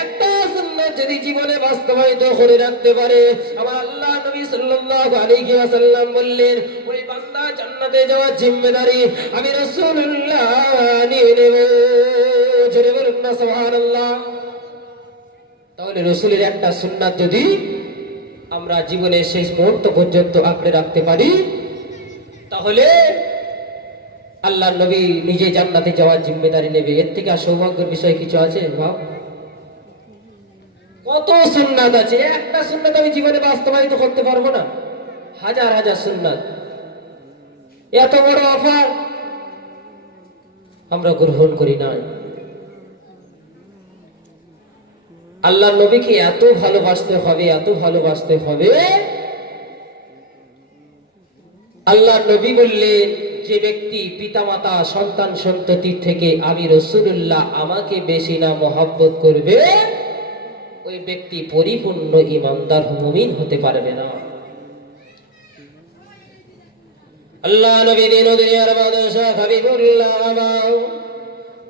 একটা সুন্নাত যদি জীবনে বাস্তবায়িত করে রাখতে পারে আমার আল্লাহ নবী সাল্লাল্লাহু আলাইহি ওয়াসাল্লাম বললেন ওই বান্দা জান্নাতে যাওয়ার জিম্মেদারি আমি রাসূলুল্লাহ নিয়ে নেব। জোরে বলুন না সুবহানাল্লাহ। তাহলে রাসূলের একটা সুন্নাত যদি আমরা জীবনের শেষ মুহূর্ত পর্যন্ত আঁকড়ে রাখতে পারি তাহলে আল্লাহ নবী নিজে জান্নাতে যাওয়ার জিম্মেদারি নেবে। এর থেকে আর সৌভাগ্যের বিষয় কিছু আছে? ভাব কত সুন্নাত আছে, একটা সুন্নাত আমি জীবনে বাস্তবায়িত করতে পারবো না, হাজার হাজার সুন্নাত। এত বড় অফার আমরা গ্রহণ করি না। আল্লাহ নবীকে এত ভালোবাসতে হবে, এত ভালোবাসতে হবে। আল্লাহ নবী বললেন যে ব্যক্তি পিতামাতা সন্তান সন্ততির থেকে আমি রাসূলুল্লাহ আমাকে বেশি না মহব্বত করবে ওই ব্যক্তি পরিপূর্ণ ঈমানদার মুমিন হতে পারবে না। আল্লাহ নবী দিন ও দুনিয়ার বাদশা হাবিবুল্লাহ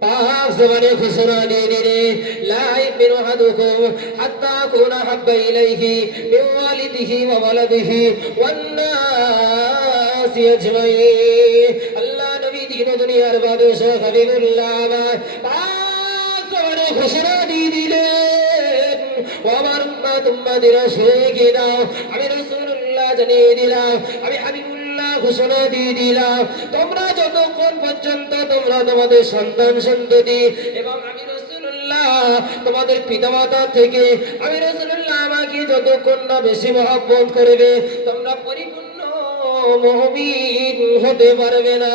পাক জবানে ঘোষণা দিয়ে দিলেন লা ইউমিনু আহাদুকুম হাত্তা আকুনা হাব্বা ইলাইহি মিন ওয়ালিদিহি ওয়া ওয়ালাদিহি ওয়ান নাসি আজমাইন। আল্লাহ নবী দিন ও দুনিয়ার বাদশা হাবিবুল্লাহ পাক জবানে ঘোষণা দিয়ে দিলেন ও আমার উম্মতিরা শুনে দাও আমি রাসূলুল্লাহ জানিয়ে দিলাম, আমি হাবিবুল্লাহ ঘোষণা দিয়ে দিলাম তোমরা যতক্ষণ পর্যন্ত তোমরা তোমাদের সন্তান সন্ততি এবং আমি রাসূলুল্লাহ তোমাদের পিতামাতা থেকে আমি রাসূলুল্লাহ আমাকে যতক্ষণ না বেশি মহব্বত করবে তোমরা পরিপূর্ণ মুমিন হতে পারবে না।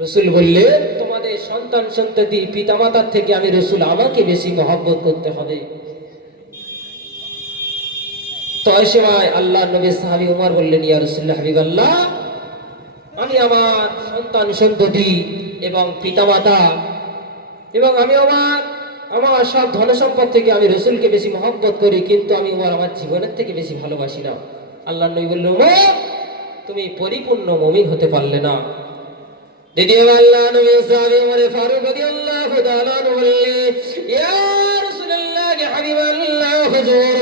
রাসূল বললেন তোমাদের সন্তান সন্ততি পিতামাতার থেকে আমি রাসূল আমাকে বেশি মহব্বত করতে হবে। তো এই সময় আল্লাহ নবী সাহাবী উমর বললেন ইয়া রাসূলুল্লাহ হাবিবাল্লাহ আমি আমার সন্তান সন্ততি এবং পিতামাতা এবং আমি আমার সব ধন সম্পদ থেকে আমি রাসূলকে বেশি মহব্বত করি, কিন্তু আমি আমার জীবনের থেকে বেশি ভালোবাসি না। আল্লাহ নবী বললেন উমর তুমি পরিপূর্ণ মুমিন হতে পারলে না। দ্বিতীয় আল্লাহ নবী সাহাবী উমর ফারুক রাদিয়াল্লাহু তাআলা বললেন ইয়া রাসূলুল্লাহ হাবিবাল্লাহ হুজুর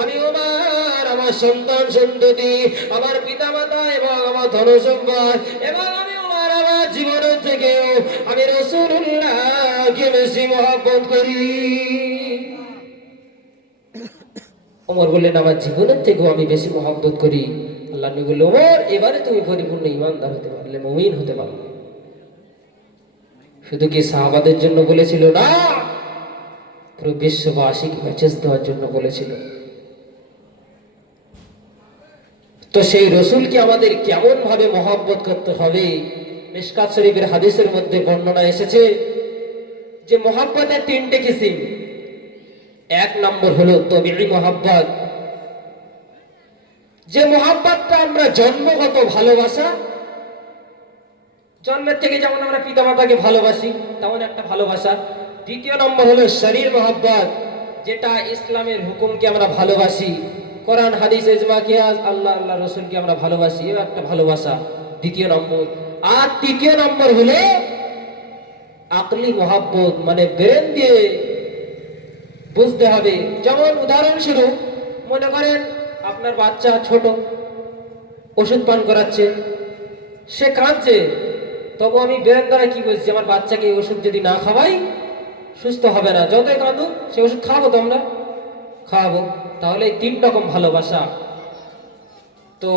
আমি আমার সন্তান সন্ততি আমার পিতামাতা এবং আমার ধন সম্পদ এবং আমি আমার জীবনের থেকেও আমি রাসূলুল্লাহকে বেশি মহব্বত করি। ওমর বললেন আমার জীবনের থেকেও আমি বেশি মহব্বত করি। আল্লাহ নবী বললেন ওমর এবারে তুমি পরিপূর্ণ ঈমানদার হতে পারলে, মুমিন হতে পারলে। শুধু কি সাহাবাদের জন্য বলেছিল না, পুরো বিশ্ববাসীকে মেসেজ দেওয়ার জন্য বলেছিল। তো সেই রাসূলকে আমাদের কেমন ভাবে মহব্বত করতে হবে? মিশকাত শরীফের হাদিসের মধ্যে বর্ণনা এসেছে যে মহব্বতের তিনটে কিসিম। এক নম্বর হলো তবিঈ মহব্বত, যে মহব্বতটা আমরা জন্মগত ভালোবাসা, জন্মের থেকে যেমন আমরা পিতামাতাকে ভালোবাসি তেমন একটা ভালোবাসা। দ্বিতীয় নম্বর হলো শরীর মহব্বত, যেটা ইসলামের হুকুমকে আমরা ভালোবাসি, কোরআন হাদিস ইজমা কিয়াস আল্লাহ রাসূলকে আমরা ভালোবাসি, এর একটা ভালোবাসা দ্বিতীয় নম্বর। আর তৃতীয় নম্বর হলো আকলি মহব্বত, মানে ব্রেন দিয়ে বুঝতে হবে। যেমন উদাহরণস্বরূপ মনে করেন আপনার বাচ্চা ছোট, ওষুধ পান করাচ্ছে, সে কাঁদছে, তবু আমি ব্রেন দ্বারা কি বলছি আমার বাচ্চাকে এই ওষুধ যদি না খাওয়াই সুস্থ হবে না, যতই কাঁদুক সে ওষুধ খাওয়াবো, তো আমরা খাওয়াবো। তাহলে এই তিন রকম ভালোবাসা। তো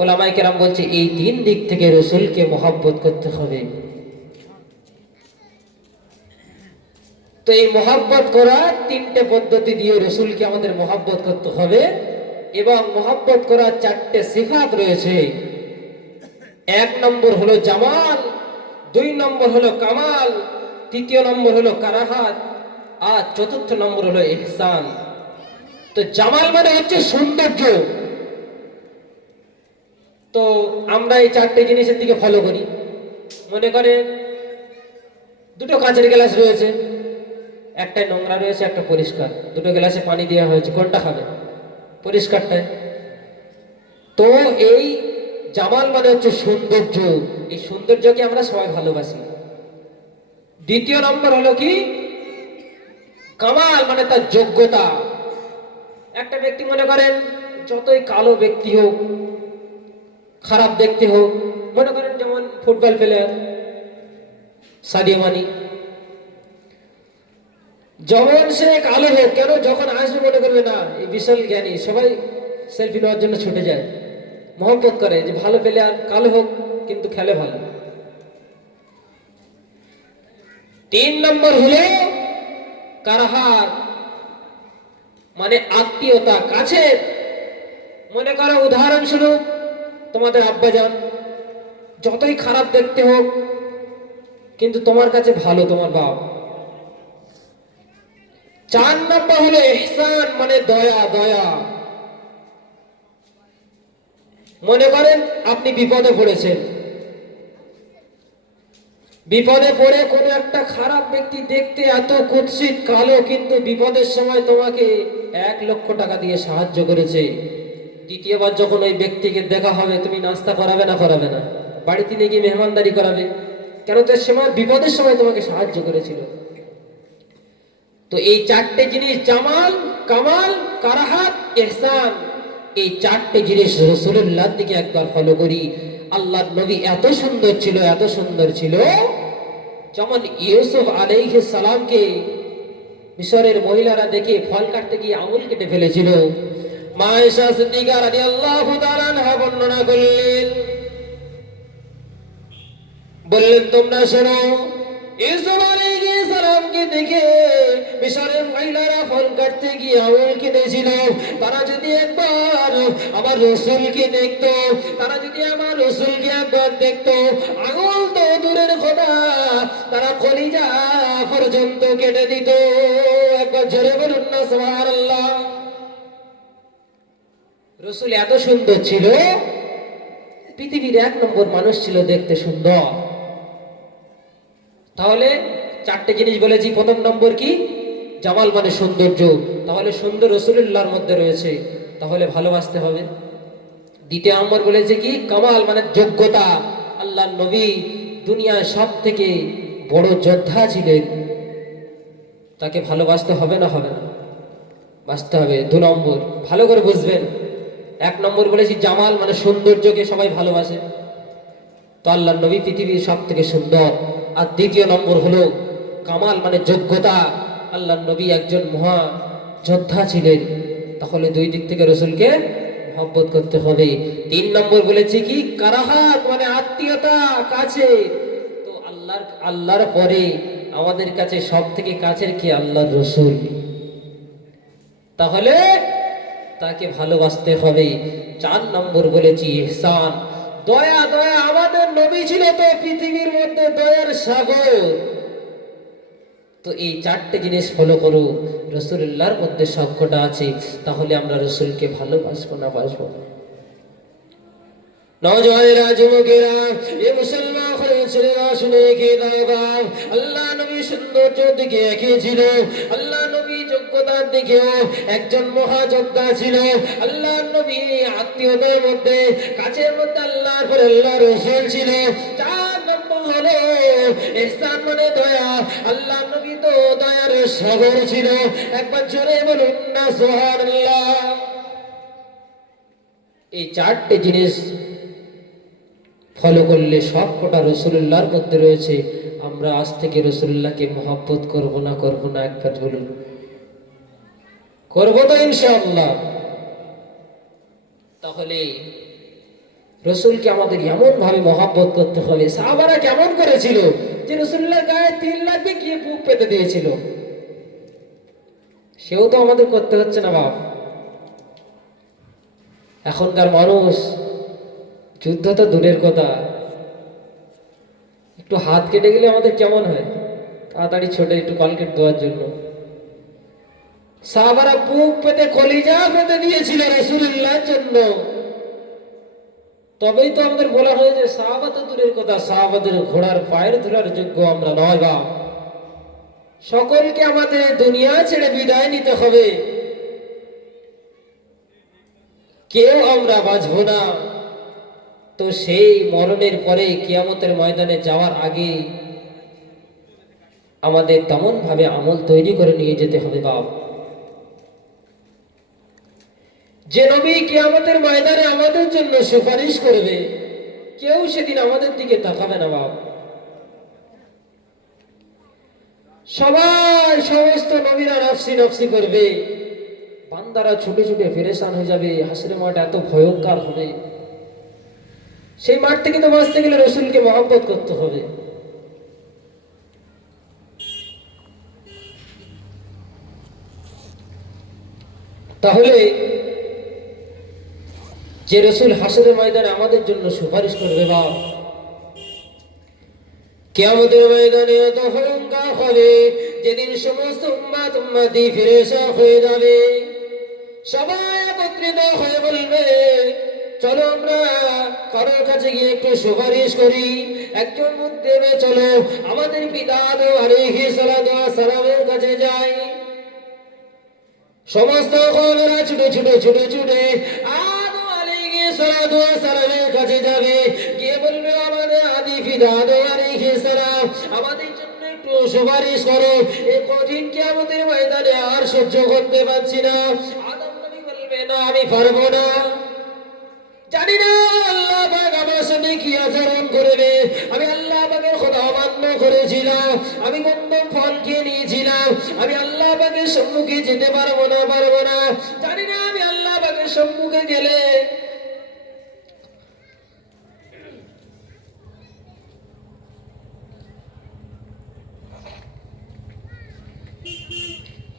ওলামায়ে কেরাম বলছে এই তিন দিক থেকে রাসূলকে মহব্বত করতে হবে। তো এই মহব্বত করার তিনটে পদ্ধতি দিয়ে রাসূলকে আমাদের মহব্বত করতে হবে এবং মহব্বত করার চারটে সিফাত রয়েছে। এক নম্বর হলো জামাল, দুই নম্বর হলো কামাল, তৃতীয় নম্বর হলো কারাহাত, আর চতুর্থ নম্বর হলো ইহসান। তো জামাল মানে হচ্ছে সৌন্দর্য, তো আমরা এই চারটে জিনিসের দিকে ফলো করি। মনে করেন দুটো কাঁচের গ্লাস রয়েছে, একটা নোংরা রয়েছে একটা পরিষ্কার, দুটো গ্লাসে পানি দেওয়া হয়েছে, কোনটা খাবে? পরিষ্কারটায়। তো এই জামাল মানে হচ্ছে সৌন্দর্য, এই সৌন্দর্যকে আমরা সবাই ভালোবাসি। দ্বিতীয় নম্বর হলো কি কামাল মানে তার যোগ্যতা। একটা ব্যক্তি মনে করেন যতই কালো ব্যক্তি হোক, খারাপ দেখতে হোক, মনে করেন যেমন ফুটবল প্লেয়ার সাদিও মানি, যেমন সে কালো হোক কেন, যখন আসবে মনে করবে না এই বিশাল জ্ঞানী, সবাই সেলফি নেওয়ার জন্য ছুটে যায়, মহব্বত করে যে ভালো প্লেয়ার কালো হোক কিন্তু খেলে ভালো। তিন নম্বর হলো কারাহার মানে আত্মীয়তা, কাছের। মনে করো উদাহরণস্বরূপ তোমাদের আব্বাজান যতই খারাপ দেখতে হোক কিন্তু তোমার কাছে ভালো তোমার বাপ। চার নম্বর হলো ইহসান মানে দয়া। দয়া মনে করেন আপনি বিপদে পড়েছেন, বিপদে পড়ে কোনো একটা খারাপ ব্যক্তি দেখতে এত কুৎসিত কালো কিন্তু বিপদের সময় তোমাকে 1,00,000 টাকা দিয়ে সাহায্য করেছে। দ্বিতীয়বার যখন ওই ব্যক্তিকে দেখা হবে তুমি নাস্তা করাবে না? করাবে না? বাড়িতে নিয়ে গিয়ে মেহমানদারি করাবে, কেন? তো সময় বিপদের সময় তোমাকে সাহায্য করেছিল। তো এই চারটে জিনিস জামাল, কামাল, কারাহাত, ইহসান, এই চারটে জিনিস রাসূলুল্লাহর দিকে একবার ফলো করি। আল্লাহর নবী এত সুন্দর ছিল, এত সুন্দর ছিল, যেমন ইউসুফ আলাইহিস সালামকে মিশরের মহিলারা দেখে ফল কাটতে গিয়ে আঙুল কেটে ফেলেছিল। মা আয়েশা সিদ্দিকা রাদিয়াল্লাহু তাআলা আনহা বর্ণনা করলেন, বললেন তোমরা শোনো, ইউসুফ আলাইহিস সালামকে দেখে মিশরের মহিলারা ফল কাটতে গিয়ে আঙুল কেটেছিল। তারা যদি একবার আমার রাসূলকে দেখতো, তারা যদি আমার রাসূলকে একবার দেখতো, আঙুল তো দূরের কথা তারা কলিজা পর্যন্ত কেটে দিত। একবার জোরে বলুন না সুবহানাল্লাহ। রাসূল এত সুন্দর ছিল, পৃথিবীর 1 নম্বর মানুষ ছিল দেখতে সুন্দর। তাহলে চারটে জিনিস বলেছি, প্রথম নম্বর কি? জামাল মানে সৌন্দর্য, তাহলে সুন্দর রাসূলুল্লাহর মধ্যে রয়েছে, তাহলে ভালোবাসতে হবে। দ্বিতীয় নম্বর বলেছে কি? কামাল মানে যোগ্যতা। আল্লাহর নবী দুনিয়ার সব থেকে বড় যোদ্ধা ছিলেন, তাকে ভালোবাসতে হবে না? হবে না? বাঁচতে হবে। 2 নম্বর ভালো করে বুঝবেন। 1 নম্বর বলেছি জামাল মানে সৌন্দর্যকে সবাই ভালোবাসে, তো আল্লাহর নবী পৃথিবীর সব থেকে সুন্দর। আর দ্বিতীয় নম্বর হলো কামাল মানে যোগ্যতা, আল্লাহর নবী একজন মহা যোদ্ধা ছিলেন, তাহলে 2 দিক থেকে রাসূলকে মহব্বত করতে হবে। 3 নম্বর বলেছি কি? কারাহাত মানে আত্মীয়তা, কাছে। তো আল্লাহর পরে আমাদের কাছে সব থেকে কাছের কি? আল্লাহর রাসূল, তাহলে তাকে ভালোবাসতে হবে। 4 নম্বর বলেছি ইহসান, দয়া। দয়া আমাদের নবী ছিল তো পৃথিবীর মধ্যে দয়ার সাগর। তো এই চারটে জিনিস ফলো করো, রাসূলুল্লাহর মধ্যে সবকটা আছে, তাহলে আমরা রাসূলকে ভালোবাসবো না বাসবো না? নওজওয়ানেরা, যুবকেরা, এ মুসলমান ছেলেরা শুনে কে দাও, আল্লাহ নবী সৌন্দর্যের দিকে এগিয়েছিল, আল্লাহ নবী যোগ্যতার দিকেও একজন মহাযোদ্ধা ছিল, আল্লাহ নবী আত্মীয়তার মধ্যে কাছের মধ্যে আল্লাহর পরে আল্লাহ রাসূল ছিল। 4 নম্বর হলো ইহসান মানে দয়া, আল্লাহ নবী তো দয়ার সাগর ছিল। একবার জোরে বলুন না সুবহানাল্লাহ। এই চারটে জিনিস ফলো করলে সব কটা রাসূলুল্লাহর মধ্যে রয়েছে। আমরা আজ থেকে রাসূলুল্লাহকে মহব্বত করব না? করব না? একবার বলুন। করব তো ইনশাআল্লাহ। তাহলে রাসূলকে আমাদের এমন ভাবে মহব্বত করতে হবে। সাহাবারা কেমন করেছিল যে রাসূলুল্লাহর গায়ে তিল লাগবে গিয়ে বুক পেতে দিয়েছিল, সেও তো আমাদের করতে হচ্ছে না বাপ। এখনকার মানুষ যুদ্ধ তো দূরের কথা, একটু হাত কেটে গেলে আমাদের কেমন হয়, তাড়াতাড়ি ছোটে একটু কলকেট দেওয়ার জন্য। সাহাবারা বুক পেতে কলিজা পেতে দিয়েছিল রাসূলুল্লাহর জন্য। তো তবেই তো আমাদের বলা হয় যে সাহাবা তো দূরের কথা, সাহাবাদের ঘোড়ার পায়ের ধরার যোগ্য আমরা নয়। বা সকলকে আমাদের দুনিয়া ছেড়ে বিদায় নিতে হবে, কেউ আমরা বাঁচব না। তো সেই মরণের পরে কিয়ামতের ময়দানে যাওয়ার আগে আমাদের তেমন ভাবে আমল তৈরি করে নিয়ে যেতে হবে। বাপ, যে নবী কিয়ামতের ময়দানে আমাদের জন্য সুপারিশ করবে, কেউ সেদিন আমাদের দিকে তাকাবে না। বাপ, সবাই সমস্ত নবীরা নফসি নফসি করবে, বান্দারা ছুটে ছুটে পেরেশান হয়ে যাবে। হাসরের মাঠ এত ভয়ঙ্কর হবে, সেই মাঠ থেকে তো বাঁচতে গেলে রসুলকে মহব্বত করতে হবে। তাহলে যে রসুল হাসরের ময়দানে আমাদের জন্য সুপারিশ করবে, বা কিয়ামতের ময়দানে এত ভয়ঙ্কর হবে, যেদিন সমস্ত উম্মাত উম্মতি পেরেশান হয়ে যাবে, সবাই একত্রিত হয়ে বলবে, চলো আমরা কারোর কাছে গিয়ে একটু সুপারিশ করি। একজন মুদ্দেবে, চলো আমাদের পিতা আদম আলাইহিস সালামের কাছে যাই। সমস্ত কওমেরা ছুটে ছুটে ছুটে ছুটে আদম আলাইহিস সালামের কাছে যাবে, গিয়ে বলবে, আমাদের আদি পিতা আদম আলাইহিস সালাম, আমাদের জন্য একটু সুপারিশ করো, এই কঠিন কিয়ামতের ময়দানে আর সহ্য করতে পারছি না। আদম নবী বলবে, না, আমি পারবো না। জানি না আল্লাহ পাক আমার সাথে কি আচরণ করবে। আমি আল্লাহ পাকের কথা অমান্য করেছিলাম, আমি গন্ধম ফল খেয়ে নিয়েছিলাম, আমি আল্লাহ পাকের সম্মুখে যেতে পারবো না। জানি না আমি আল্লাহ পাকের সম্মুখে গেলে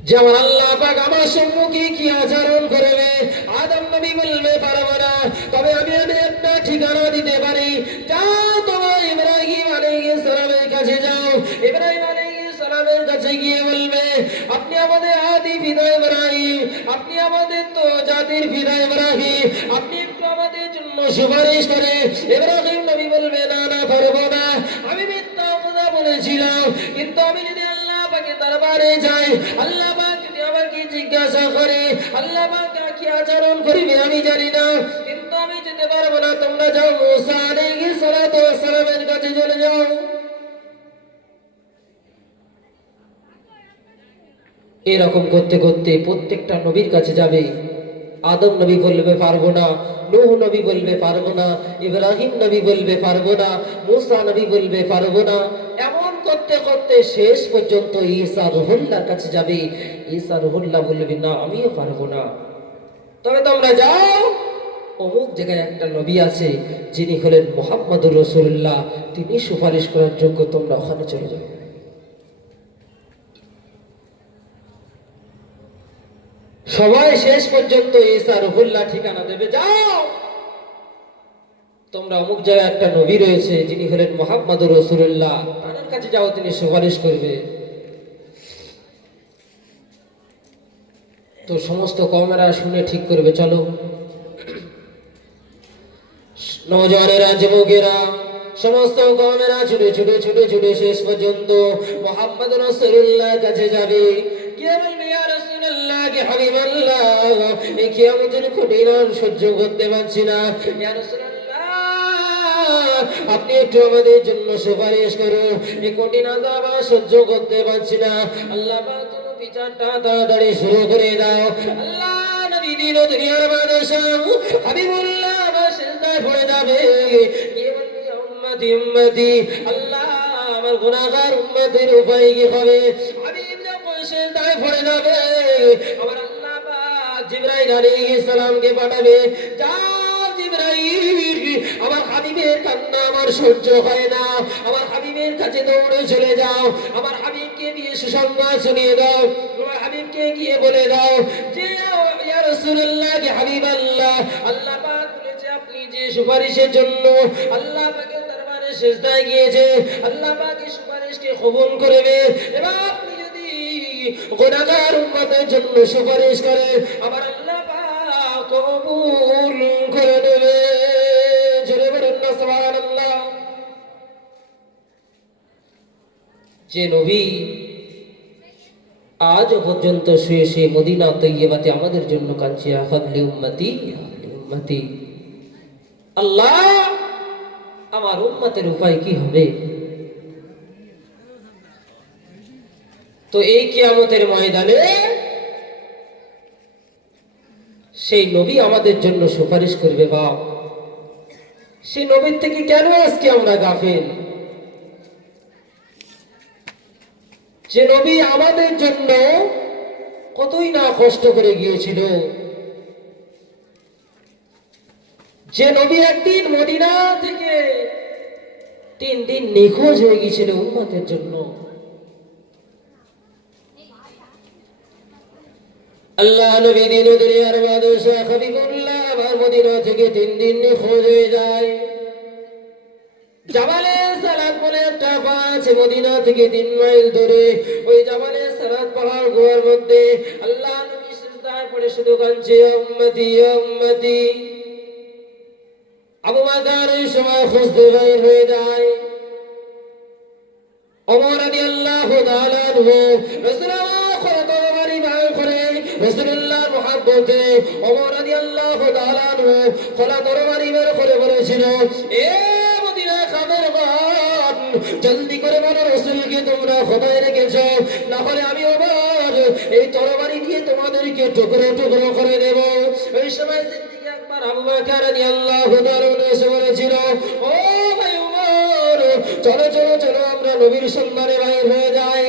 যেমন আল্লাহ পাক আমার সম্মুখে কি আচরণ করবে। আদম নবী বলবে, পারবো না, তবে আমি একটা ঠিকানা দিতে পারি। যাও, তোমার ইব্রাহিম আলাইহিস সালামের কাছে যাও। ইব্রাহিম আলাইহিস সালামের কাছে গিয়ে বলবে, আপনি আমাদের আদি পিতা ইব্রাহিম, আপনি আমাদের তো জাতির পিতা ইব্রাহিম, আপনি একটু আমাদের জন্য সুপারিশ করে। ইব্রাহিম নবী বলবে, না, পারবো না, আমি মিথ্যা কথা বলেছিলাম, কিন্তু আমি যদি আল্লাহ পাকের দরবারে যাই, আল্লাহ পাক যদি আমাকে জিজ্ঞাসা করে, আল্লাহ পাক কি আচরণ করবে আমি জানি না, কিন্তু আমি যেতে পারবো না। তোমরা যাও, মুসা আলাইহিস সালামের কাছে চলে যাও। এরকম করতে করতে প্রত্যেকটা নবীর কাছে যাবে। আদম নবী বলবে, পারবো না। নূহ নবী বলবে, পারবো না। ইব্রাহিম নবী বলবে, পারবো না। মুসা নবী বলবে, পারবো না। এমন করতে করতে শেষ পর্যন্ত ঈসা রুহুল্লাহর কাছে যাবে। ঈসা রুহুল্লাহ বলবে, না, আমিও পারবো না। তবে তোমরা যাও, অমুক জায়গায় একটা নবী আছে, যিনি হলেন মুহাম্মদুর রাসূলুল্লাহ, তিনি সুপারিশ করার যোগ্য, তোমরা ওখানে চলে যাও। সবাই শেষ পর্যন্ত ঈসা রুহুল্লাহ ঠিকানা দেবে, যাও তোমরা অমুক জায়গায় একটা নবী রয়েছে, যিনি হলেন মুহাম্মদুর রাসূলুল্লাহ, তার কাছে যাও, তিনি সুপারিশ করবে। তো সমস্ত কওমেরা শুনে ঠিক করবে, চলো। নওজওয়ানেরা, যুবকেরা, সমস্ত কওমেরা ছুটে ছুটে ছুটে ছুটে শেষ পর্যন্ত মুহাম্মদ রাসূলুল্লাহর কাছে যাবে। কে বলবে, ইয়া রাসূলুল্লাহ, কে হাবিবাল্লাহ, এই কিয়ামতের কঠিন আর সহ্য করতে পারছি না। ইয়া রাসূলুল্লাহ, আপনি একটু আমাদের জন্য সুপারিশ করুন, এই কঠিন আযাব আর সহ্য করতে পারছি না। আল্লাহ পাক তুমি বিচারটা তাড়াতাড়ি শুরু করে দাও। আল্লাহ নবী দিন ও দুনিয়ার বাদশাহ হাবিবুল্লাহ আমার সিজদায় পড়ে যাবে, কে বলবে, উম্মতি উম্মতি, আল্লাহ আমার গুনাহগার উম্মতের উপায় কি হবে? হাবিব যখন সিজদায় পড়ে যাবে, আমার আল্লাহ পাক জিবরাইল আলাইহিস সালামকে পাঠাবে, যাও জিবরাইল, আমার হাবিবের কান্না আমার সহ্য হয় না, আমার হাবিবের কাছে দৌড়ে চলে যাও, আমার হাবিবকে দিয়ে সুসংবাদ শুনিয়ে দাও, আমার হাবিবকে গিয়ে বলে দাও যে, ইয়া রাসূলুল্লাহ, কে হাবিবাল্লাহ, আল্লাহ পাক বলেছে আপনি যে সুপারিশের জন্য আল্লাহ পাকের দরবারে সিজদায় গিয়েছে, আল্লাহ পাক এই সুপারিশকে কবুল করবে। এবার আপনি যদি গুনাহগার উম্মতের জন্য সুপারিশ করেন, আমার আল্লাহ পাক কবুল করে নেবে। যে নবী আজ পর্যন্ত শুয়ে শুয়ে মদিনা তৈয়বাতে আমাদের জন্য কাঁদছে, আহাবলি উম্মতি আহাবলি উম্মতি। আল্লাহ, আমার উম্মতের উপায় কি হবে? তো এই কিয়ামতের ময়দানে সেই নবী আমাদের জন্য সুপারিশ করবে। বা সেই নবীর থেকে কেন আজকে আমরা গাফেল? যে নবী আমাদের জন্য কতই না কষ্ট করে গিয়েছিল, যে নবী একদিন মদিনা থেকে 3 দিন নিখোঁজ হয়ে গিয়েছিল উম্মতের জন্য। আল্লাহ নবী দিন দুনিয়ার বাদশা হাবিবুল্লাহ আমার মদিনা থেকে 3 দিন নিখোঁজ হয়ে যায়। জাবালে সালাত বলে একটা পাহাড় আছে মদিনা থেকে 3 মাইল দূরে। ওই জাবালে সালাত পাহাড় গুহার মধ্যে আল্লাহ নবী সিজদায় পড়ে শুধু কাঁদছে, উম্মতি উম্মতি। আবু বকর ওই সময় খুঁজতে বের হয়ে যায়। ওমর রাদিয়াল্লাহু তাআলা আনহু রাসূলুল্লাহ খোলাতবারি বায় করে রাসূলুল্লাহর মুহাব্বতে ওমর রাদিয়াল্লাহু তাআলা আনহু খোলাতবারি বের করে বলেছিল, এ মদিনা খাবেরগণ, জলদি করে বলো রাসূলকে তোমরা খোদায় রেখেছো, না হলে আমি ওমর এই তরবারি দিয়ে তোমাদেরকে টুকরো টুকরো করে দেব। ওই সময় সিদ্দিক আকবর আবু বকর রাদিয়াল্লাহু তাআলা এসে বলেছিল, ও ভাই ওমর, চলো চলো চলো আমরা নবীর সন্ধানে বাইর হয়ে যাই।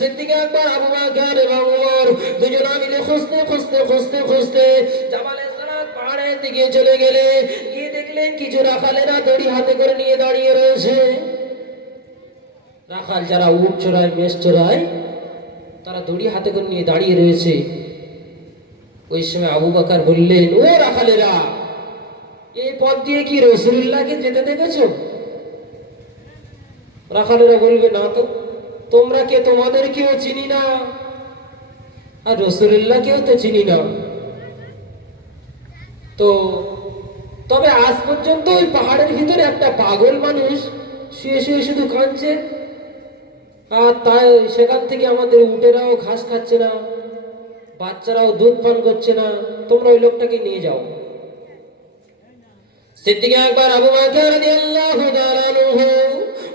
সিদ্দিক আকবর আবু বকর এবং ওমর দুজনে মিলে খুঁজতে খুঁজতে খুঁজতে খুঁজতে জাবালে সালাত পাহাড়ের দিকে চলে গেলে গিয়ে দেখলেন কিছু রাখালেরা দড়ি হাতে করে নিয়ে দাঁড়িয়ে রয়েছে। রাখাল যারা উট চড়ায় মেষ চড়ায় তারা দড়ি হাতে করে নিয়ে দাঁড়িয়ে রয়েছে। ওই সময় আবু বকর বললেন, ও রাখালেরা, এই পথ দিয়ে কি রাসূলুল্লাহকে যেতে দেখেছো? রাখালেরা বলবে, না তো, তোমরা কে? তোমাদেরকেও চিনি না, আর রাসূলুল্লাহকেও তো চিনি না। তো তবে আজ পর্যন্ত ওই পাহাড়ের ভিতরে একটা পাগল মানুষ শুয়ে শুয়ে শুধু কাঁদছে, আর তাই সেখান থেকে আমাদের উটেরাও ঘাস খাচ্ছে না, বাচ্চারাও দুধ পান করছে না, তোমরা ওই লোকটাকে নিয়ে যাও। সিদ্দিক আকবর আবু বকর রাদিয়াল্লাহু তাআলা আনহু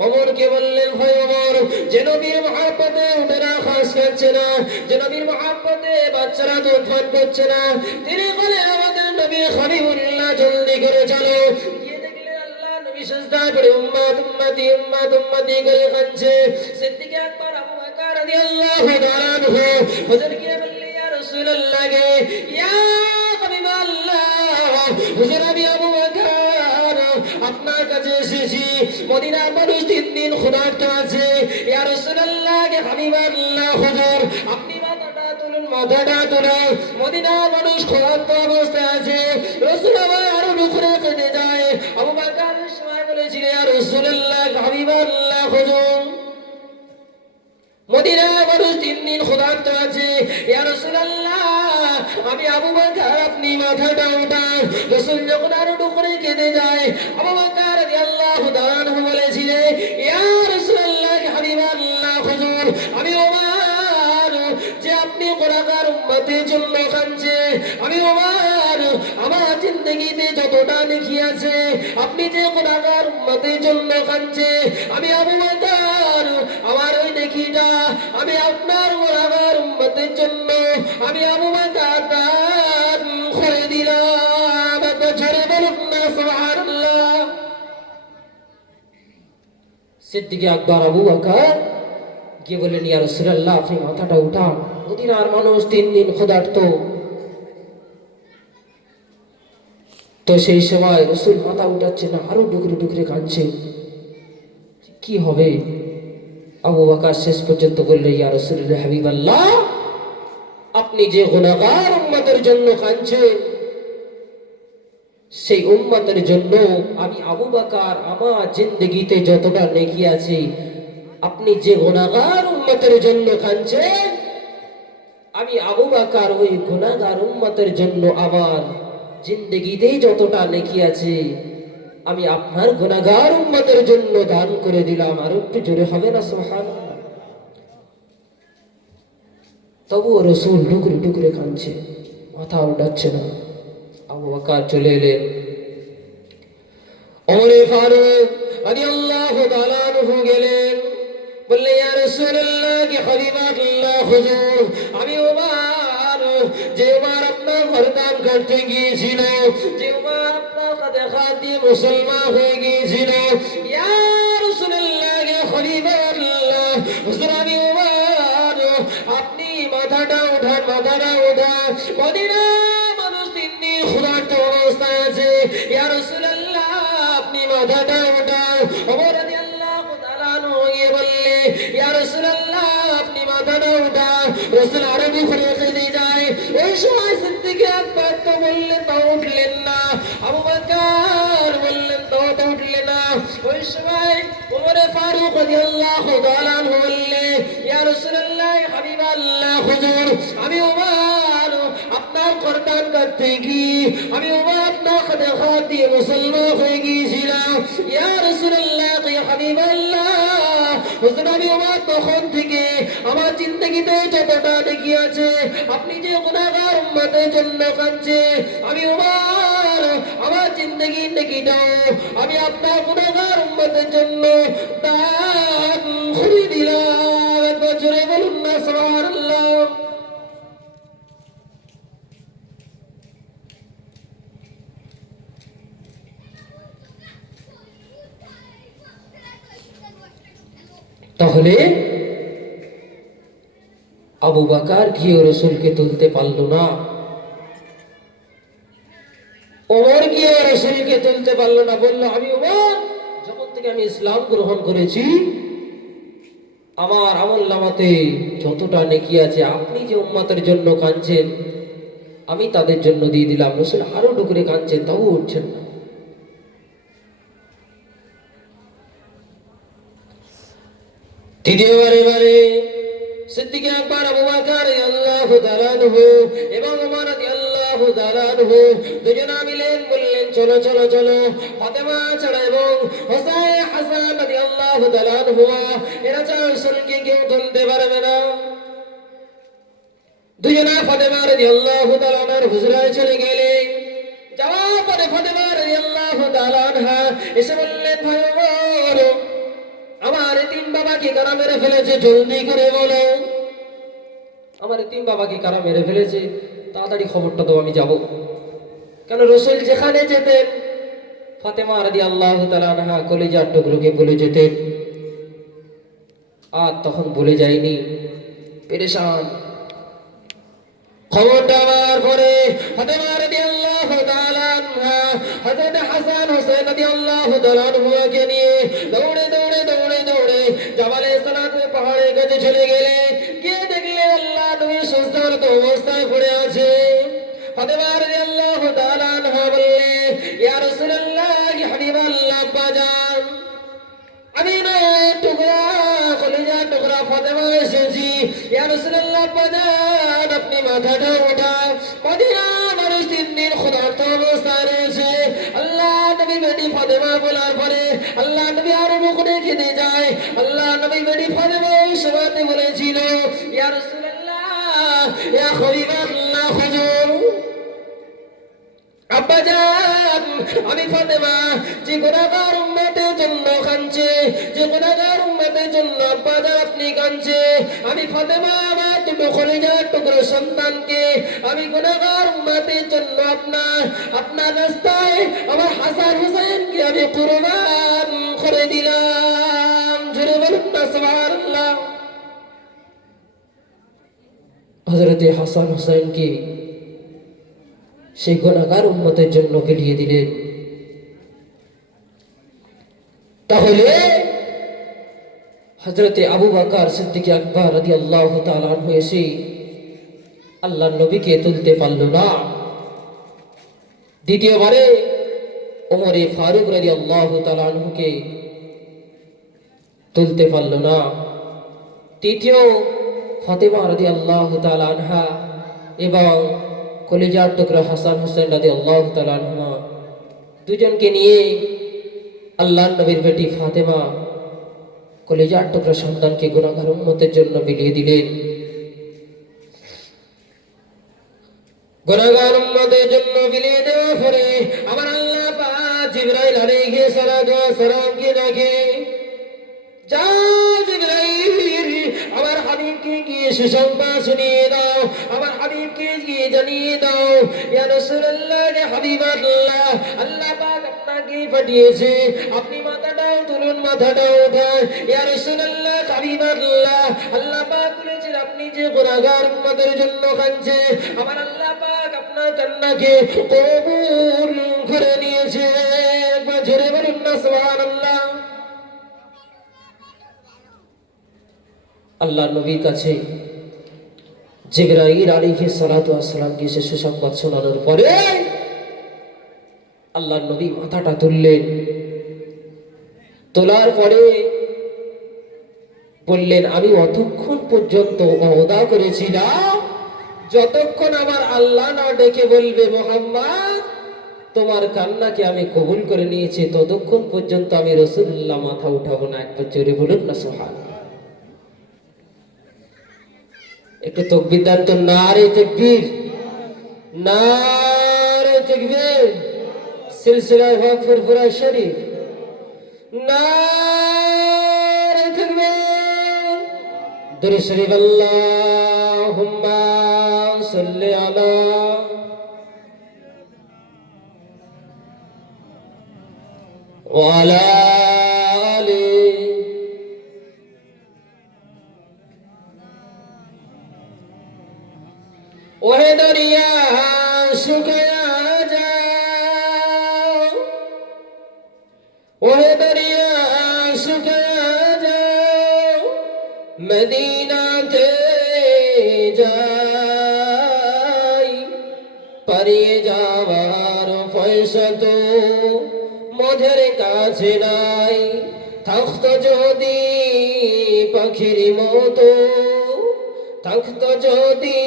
ওমরকে বললেন, ভাই ওমর, যে নবীর মহব্বতে উটেরা ঘাস খাচ্ছে না, যে নবীর মহব্বতে বাচ্চারা দুধ পান করছে না, তিনি বলেন আমাদের নবী হাবিবুল্লাহ, জলদি করে চলো। গিয়ে দেখলেন আল্লাহ নবী সিজদায় পড়ে উম্মত উম্মতি উম্মত উম্মতি করে কাঁদছে। সিদ্দিক আকবর আবু বকর রাদিয়াল্লাহু তাআলা আনহু হুজুর গিয়ে বললেন, ইয়া রাসূলুল্লাহ, ইয়া হাবিবাল্লাহ, হুজুর আমি আবু বকর আপনার কাছে এসেছি, মদিনার মানুষ 3 দিন ক্ষুধার্ত আছে। ইয়া রাসূলুল্লাহ, হাবিবাল্লাহ, হুজুর আপনি মাথাটা তুলুন, মাথাটা তুলুন, মদিনার মানুষ ক্ষুধার্ত অবস্থায় আছে। রাসূল আমার আরো দুপুরে কেটে যায়। আবু বকর সময় বলেছিল, ইয়া রাসূলুল্লাহ, হাবিবাল্লাহ, হুজুর মদিনার মানুষ 3 দিন ক্ষুধার্ত আছে। ইয়া রাসূলুল্লাহ, আমি আবু বকর আপনি মাথাটা উঠান। রাসূল যখন আরো দুপুরে কেটে যায়, আবু বকর রাদিয়াল্লাহু তাআলা আনহু বলেছিলেন, ইয়া রাসূলুল্লাহ, হাবিবাল্লাহ, হুজুর আমি ওমর, যে আপনি গুনাহগার উম্মতের জন্য কাঁদছে, আমি ওমর আমার জিন্দেগিতে যতটা নেকি আছে, আপনি যে গুনাহগার উম্মতের জন্য কাঁদছে, আমি আবু বকর আমার ওই নেকিটা আমি আপনার গুনাহগার উম্মতের জন্য আমি আবু বকর দান করে দিলাম। জোরে বলুন না সুবহানাল্লাহ। সিদ্দিক আকবর আবু বকর গিয়ে বললেন, ইয়া রাসূলুল্লাহ, আপনি মাথাটা উঠান, মদিনার মানুষ 3 দিন ক্ষুধার্ত। তো সেই সময় রাসূল মাথা উঠাচ্ছে না, আরো ডুকরে ডুকরে কাঁদছে। কি হবে? আবু বকর শেষ পর্যন্ত বলল, ইয়া রাসূলুল্লাহ, হাবিবাল্লাহ, আপনি যে গুনাহগার উম্মতের জন্য কাঁদছেন, সেই উম্মতের জন্য আমি আবু বকর আমার জিন্দেগিতে যতটা নেকি আছে, আপনি যে গুনাহগার উম্মতের জন্য কাঁদছেন, আমি আবু বকর ওই গুনাহগার উম্মতের জন্য আমার জিন্দেগিতে যতটা নেকি আছে, আমি আপনার গুনাহগার উম্মতের জন্য দান করে দিলাম। আর একটু জোরে হবে না সুবহানাল্লাহ? তবুও রসুল ডুকরে ডুকরে কাঁদছে, মাথা উঠাচ্ছে না। আবু বকর চলে এলেন, ওমরে ফারুক রাদিয়াল্লাহু তাআলা আনহু গেলেন, বললেন ইয়া রাসূলুল্লাহ কি হাবিবাল্লাহ হুজুর, আমি ওমর, যে ওমর আপনার ঘরদান করতে গিয়েছিল, যে ওমর আপনার কাঁধে হাত দিয়ে মুসলমান হয়ে গিয়েছিল, ইয়া রাসূলুল্লাহ কি হাবিবাল্লাহ হুজুর, আমি ওমর, আপনি মাথাটা উঠান, মাথাটা উঠান, মদিনা মানুষ তিন দিন ক্ষুধার্ত অবস্থায় আছে, ইয়া রাসূলুল্লাহ আপনি মাথাটা উঠান। ওমর রাদিয়াল্লাহু তাআলা আনহু গিয়ে বললে, ইয়া রাসূলুল্লাহ আপনি মাথাটা উঠান। রাসূল আরবি করে কেঁদে যায়। ওই সময় সিদ্দিক আকবর তো বললেন, তাও উঠলেন না। আবু বকর বললেন, তাও উঠলেন না। ওই সময় ওমরে ফারুক রাদিয়াল্লাহু তাআলা আনহু বললেন, ইয়া রাসূলুল্লাহ হাবিবাল্লাহ হুজুর, আমি ওমর আপনার কোরবান করতে গিয়ে আমি ওমর আপনার কাঁধে হাত দিয়ে মুসলমান হয়ে গিয়েছিলাম, ইয়া রাসূলুল্লাহ ইয়া হাবিবাল্লাহ হুজুর, আমি ওমর তখন থেকে আমার জিন্দেগিতে যতটা দেখি আছে আপনি যে গুনাহগার উম্মতের জন্য কাঁদছে, আমি ওমর আমার জিন্দেগি নেকিটাও আমি আপনার গুনাহগার উম্মতের জন্য দান করে দিলাম। একবার জোরে বলুন না সুবহানাল্লাহ। তাহলে আবু বকর গিয়ে রসুলকে তুলতে পারল না, ওমর গিয়ে রসুলকে তুলতে পারল না। বলল, আমি ওমর যখন থেকে আমি ইসলাম গ্রহণ করেছি আমার আমলনামাতে যতটা নেকি আছে আপনি যে উম্মতের জন্য কাঁদছেন আমি তাদের জন্য দিয়ে দিলাম। রসুল আরো ডুকরে কাঁদছেন, তাও উঠছেন না। দ্বিতীয়বারে সিদ্দিক আকবর, আবু বকর রাদিয়াল্লাহু তাআলা আনহু এবং ওমর রাদিয়াল্লাহু তাআলা আনহু দুজনে মিলেন, বললেন চলো চলো চলো, ফাতেমা ছাড়া এবং হাসান রাদিয়াল্লাহু তাআলা আনহু এরা ছাড়া রাসূলকে কেউ তুলতে পারবে না। দুজনে ফাতেমা রাদিয়াল্লাহু তাআলা আনহার হুজরায় চলে গেলেন। যাওয়ার পরে ফাতেমা রাদিয়াল্লাহু তাআলা আনহা এসে বললেন, ভাই ওমর, আমার তিন বাবাকে কারা মেরে ফেলেছে, জলদি করে বলো, আমার তিন বাবাকে কারা মেরে ফেলেছে, তাড়াতাড়ি খবরটা দাও, আমি যাব। কেন রসুল যেখানে যেতেন ফাতেমা রাদিয়াল্লাহু তাআলা আনহা কলিজার টুকরোকে বলে যেতেন, আর তখন বলে যায়নি, পেরেশান। খবরটা আমার পরে ফাতেমা রাদিয়াল্লাহু তাআলা আনহা হযরত হাসান হোসেন রাদিয়াল্লাহু তাআলা আনহুকে নিয়ে দৌড়ে দৌড়ে দৌড়ে দৌড়ে জাবালে সালাত পাহাড়ের কাছে চলে গেলে, গিয়ে দেখলে আল্লাহ নবী সুস্থ অবস্থায় পড়ে আছে। ফাতেমা রাদিয়াল্লাহু তাআলা আনহা বললে, ইয়া রাসূলুল্লাহ ইয়া হাবিবাল্লাহ বাজান, আমি না টুকরা কলিজা টুকরা ফাতেমা এসেছি, ইয়া রাসূলুল্লাহ বাজান আপনি মাথাটা উঠান, মদিনা মানুষ তিন দিন ক্ষুধার্ত অবস্থায় রয়েছে। আল্লাহ নবী বেটি ফাতেমা বলার পরে আল্লাহ নবী আরো মুখ রেখে দিয়ে যায়। আল্লাহ নবী বেটি ফাতেমা ওই সময়তে বলেছিল, ইয়া রাসূলুল্লাহ ইয়া হাবিবাল্লাহ হুজুর, আব্বাজান আমি ফাতেমা যে গুনাহগার উম্মতের জন্য কাঁদছে, যে গুনাহগার উম্মতের জন্য আব্বাজান আপনি কাঁদছে, আমি ফাতেমা আমার দুটো কলিজার টুকরো সন্তানকে আমি গুনাহগার উম্মতের জন্য আপনার রাস্তায় আমার হাসান হোসেনকে আমি কুরবান করে দিলাম। জোরে বলুন না সুবহানাল্লাহ। হযরত হাসান হোসেনকে সেই গুনাহগার উম্মতের জন্য বিলিয়ে দিলেন। তাহলে হযরত আবু বকর সিদ্দিক আকবর রাদিয়াল্লাহু তাআলা আনহু এসে আল্লাহর নবীকে তুলতে পারল না। দ্বিতীয়বারে ওমর ফারুক রাদিয়াল্লাহু তাআলা আনহুকে তুলতে পারল না। তৃতীয় ফাতেমা রাদিয়াল্লাহু তাআলা আনহা এবং কলিজার টুকরা হাসান হোসেন রাদিয়াল্লাহু তাআলা আনহুমা দুজনকে নিয়ে আল্লাহর নবীর বেটি ফাতেমা কলিজার টুকরা সন্তানকে গুনাহগার উম্মতের জন্য বিলিয়ে দিলেন। গুনাহগার উম্মতের জন্য বিলিয়ে দেওয়ার পরে আমার আল্লাহ পাক জিবরাইল আলাইহিস সালাতু ওয়াস সালামকে ডাকে, যাও জিবরাইল, আমার হাবিবকে গিয়ে সুসংবাদ শুনিয়ে দাও, আমার হাবিবকে গিয়ে জানিয়ে দাও, ইয়া রাসূলুল্লাহ, ইয়া হাবিবাল্লাহ, আল্লাহ পাক আপনাকে পাঠিয়েছে, আপনি মাথাটাও তুলুন, মাথাটাও উঠান। ইয়া রাসূলুল্লাহ, হাবিবাল্লাহ, আল্লাহ পাক বলেছেন আপনি যে গুনাহগার উম্মতের জন্য কাঁদছেন, আমার আল্লাহ পাক আপনার কান্নাকে কবুল করে নিয়েছে। একবার জোরে বলুন না সুবহানাল্লাহ। আল্লাহ নবীর কাছে জিবরাইল আলাইহিস সালাতু ওয়াস সালামকে সে সুসংবাদ শোনানোর পরে আল্লাহ নবী মাথাটা তুললেন, তোলার পরে বললেন, আমি অতক্ষণ পর্যন্ত ওয়াদা করেছিলাম যতক্ষণ আমার আল্লাহ না ডেকে বলবে মুহাম্মদ তোমার কান্নাকে আমি কবুল করে নিয়েছি, ততক্ষণ পর্যন্ত আমি রাসূলুল্লাহ মাথা উঠাবো না। একবার জোরে বলুন না সুবহানাল্লাহ। একটু তাকবীর দেন তো, নারে তাকবীর, নারে তাকবীর, সিলসিলায়ে হক ফুরফুরা শরীফ, নারে তাকবীর, দুরূদ শরীফ, আল্লাহুম্মা সাল্লি আলা ওয়া আলা আলি ওহে দরিয়া শুকিয়ে যাও, ওহে দরিয়া শুকিয়ে যাও, মদিনাতে যাই, পারিয়ে যাওয়ার পয়সা তো মোদের কাছে নাই, থাকতো যদি পাখির মতো, থাকতো যদি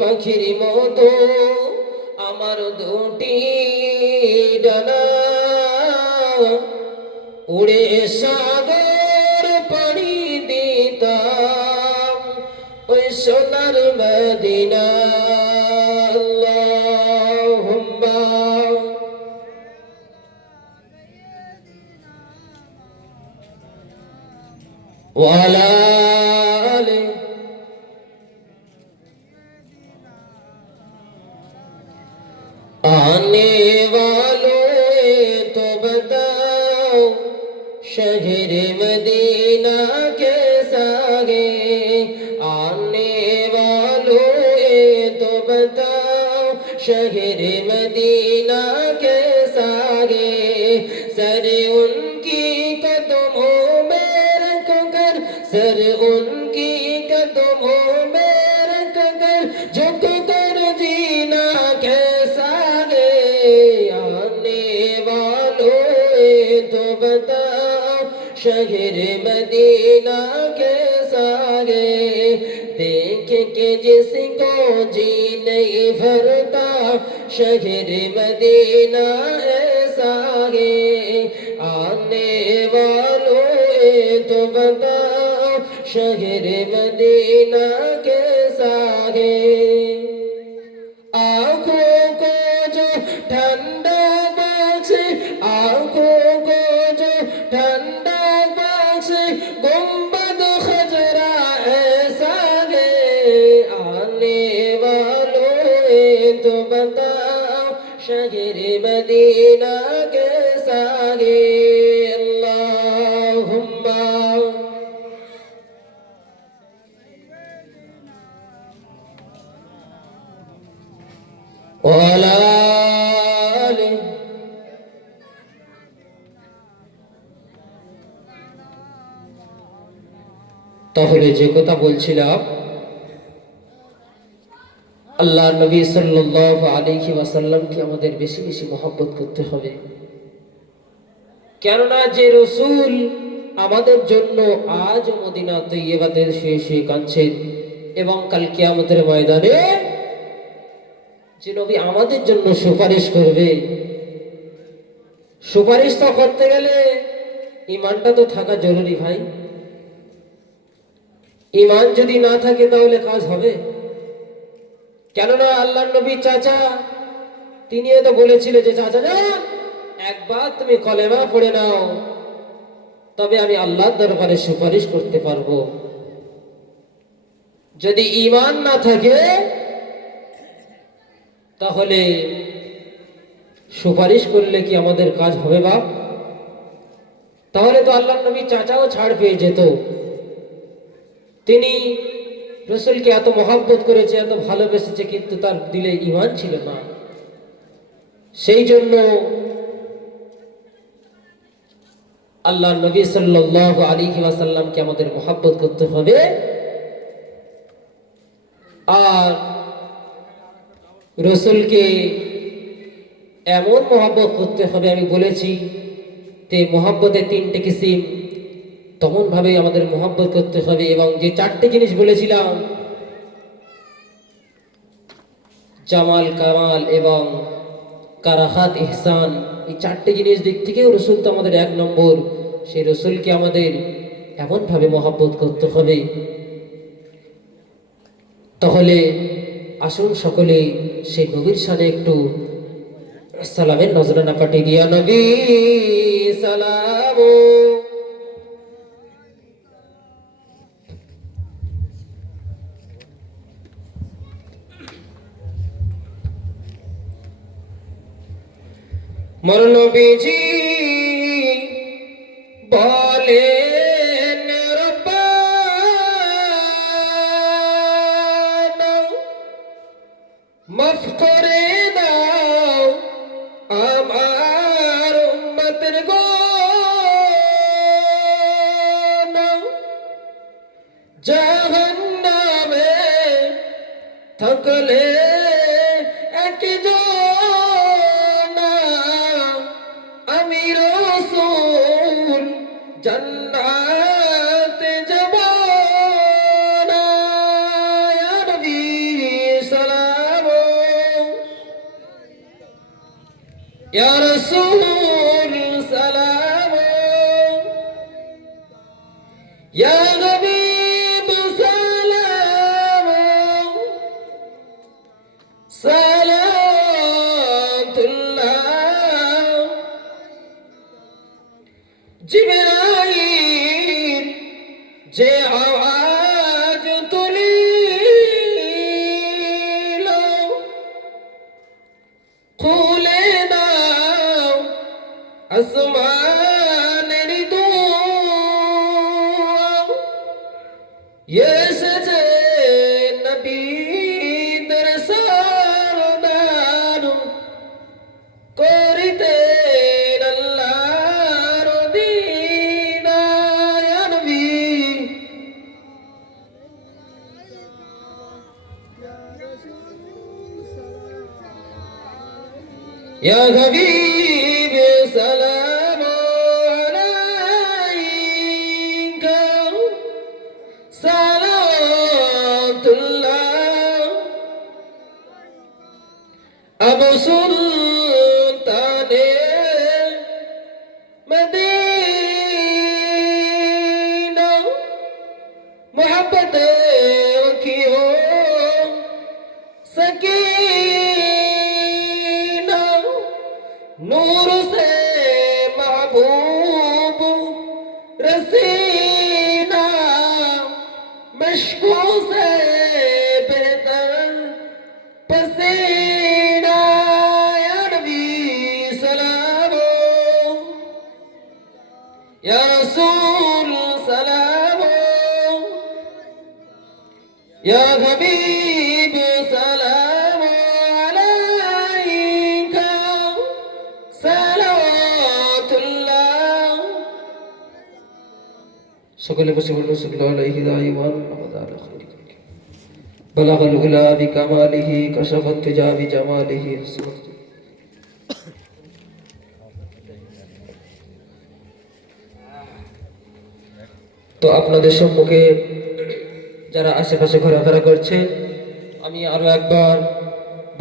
পাখির মতো আমার দুটি ডানা, উড়ে সাগর পাড়ি দিতাম ওই সোনার মদিনা। আল্লাহুম্মা ওয়া আলা আলি आने वालों तो बताओ शहर मदीना कैसा है, आने वालों तो बताओ शहर मदीना कैसा है, सर उनकी कदमों में रख कर, सर उनकी कदमों में रख कर झुक कर जीना कैसा है, आने वालों तो बताओ शहर मदीना कैसा है, देख के जिसको जी नहीं भरता शहर मदीना ऐसा है, आने वालों तो बताओ शहर मदीना कैसा है, आंखों को जो ठंडा बख्शे, आंखों को जो ठंडा बख्शे, गुंबद खजरा ऐसा है, आने वालों तो बताओ शहर मदीना कैसा है। अल्लाहुम्मा ওয়া আলা আলি তাহলে যে কথা বলছিলাম, আল্লাহ নবী সাল্লাল্লাহু আলাইহি ওয়াসাল্লামকে আমাদের বেশি বেশি মহব্বত করতে হবে, কেননা যে রাসূল আমাদের জন্য আজ মদিনা তৈয়বাতে শুয়ে শুয়ে কাঁদছেন এবং কাল কিয়ামতের ময়দানে যে নবী আমাদের জন্য সুপারিশ করবে, সুপারিশটা করতে গেলে ঈমানটা তো থাকা জরুরি ভাই। ঈমান যদি না থাকে তাহলে কাজ হবে? কেননা আল্লাহর নবী চাচা তিনিও তো বলেছিলেন যে চাচা যান একবার তুমি কলেমা পড়ে নাও, তবে আমি আল্লাহর দরবারে সুপারিশ করতে পারবো। যদি ঈমান না থাকে তাহলে সুপারিশ করলে কি আমাদের কাজ হবে বাপ? তাহলে তো আল্লাহর নবী চাচাও ছাড় পেয়ে যেত। তিনি রাসূলকে এত মহব্বত করেছে, এত ভালোবেসেছে, কিন্তু তার দিলে ঈমান ছিল না। সেই জন্য আল্লাহর নবী সাল্লাল্লাহু আলাইহি ওয়াসাল্লামকে আমাদের মহব্বত করতে হবে। আর রাসূলকে এমন মহব্বত করতে হবে, আমি বলেছি যে মহব্বতের 3টে কিসিম, তেমন ভাবে আমাদের মহব্বত করতে হবে। এবং যে 4টে জিনিস বলেছিলাম, জামাল, কামাল এবং কারাহাত, ইহসান, এই 4টে জিনিস দিক থেকেও রাসূল তো আমাদের 1 নম্বর। সেই রাসূলকে আমাদের এমন ভাবে মহব্বত করতে হবে। তাহলে আসুন সকলে সেই নবীর শানে একটু সালামের নজরানা পাঠিয়ে দিয়া নবী সালাম। মোর নবীজি বলেন রব্বানা মাফ করে দাও আমার উম্মতের গুনাহ, জাহান্নামে থাকলে একজন আমি রাসূল জান্নাতে যাব না। ইয়া নবী সালাম, ইয়া রাসূল সালাম, ইয়া হাবিব সালাম, সালাতুল্লাহ। জিবরাইল যে আওয়াজ তুলিল, খুলে দাও আসমানের দুয়ার, এসেছে নবীদের সরদার, করিতেন আল্লাহর দীন। ইয়া নবী, ইয়া হাবিব সালাম আলাইকা, সালাতুল্লাহ। আবু সুলতানে মদীনা मोहब्बत की हो सकीना, नूर से महबूब रसीना, मशकों से बेहतर पसीना। या नबी सलाम, या रसूल सलाम, या हबीब सलाम अलैका, सलावतुल्लाह। সকলে বসে বলুন সাল্লাল্লাহু আলাইহি ওয়া সাল্লাম। বালাগাল উলা বিকামালিহি কাশাফাত তুজা বিজামালিহি। তো আপনাদের সম্মুখে যারা আশেপাশে ঘোরাফেরা করছে, আমি আরো একবার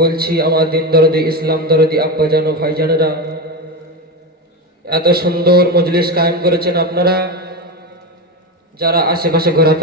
বলছি, আমার দিন দরদি, ইসলাম দরদি আব্বাজান ও ভাইজানেরা, এত সুন্দর মজলিস কায়েম করেছেন আপনারা, যারা আশেপাশে ঘোরাফেরা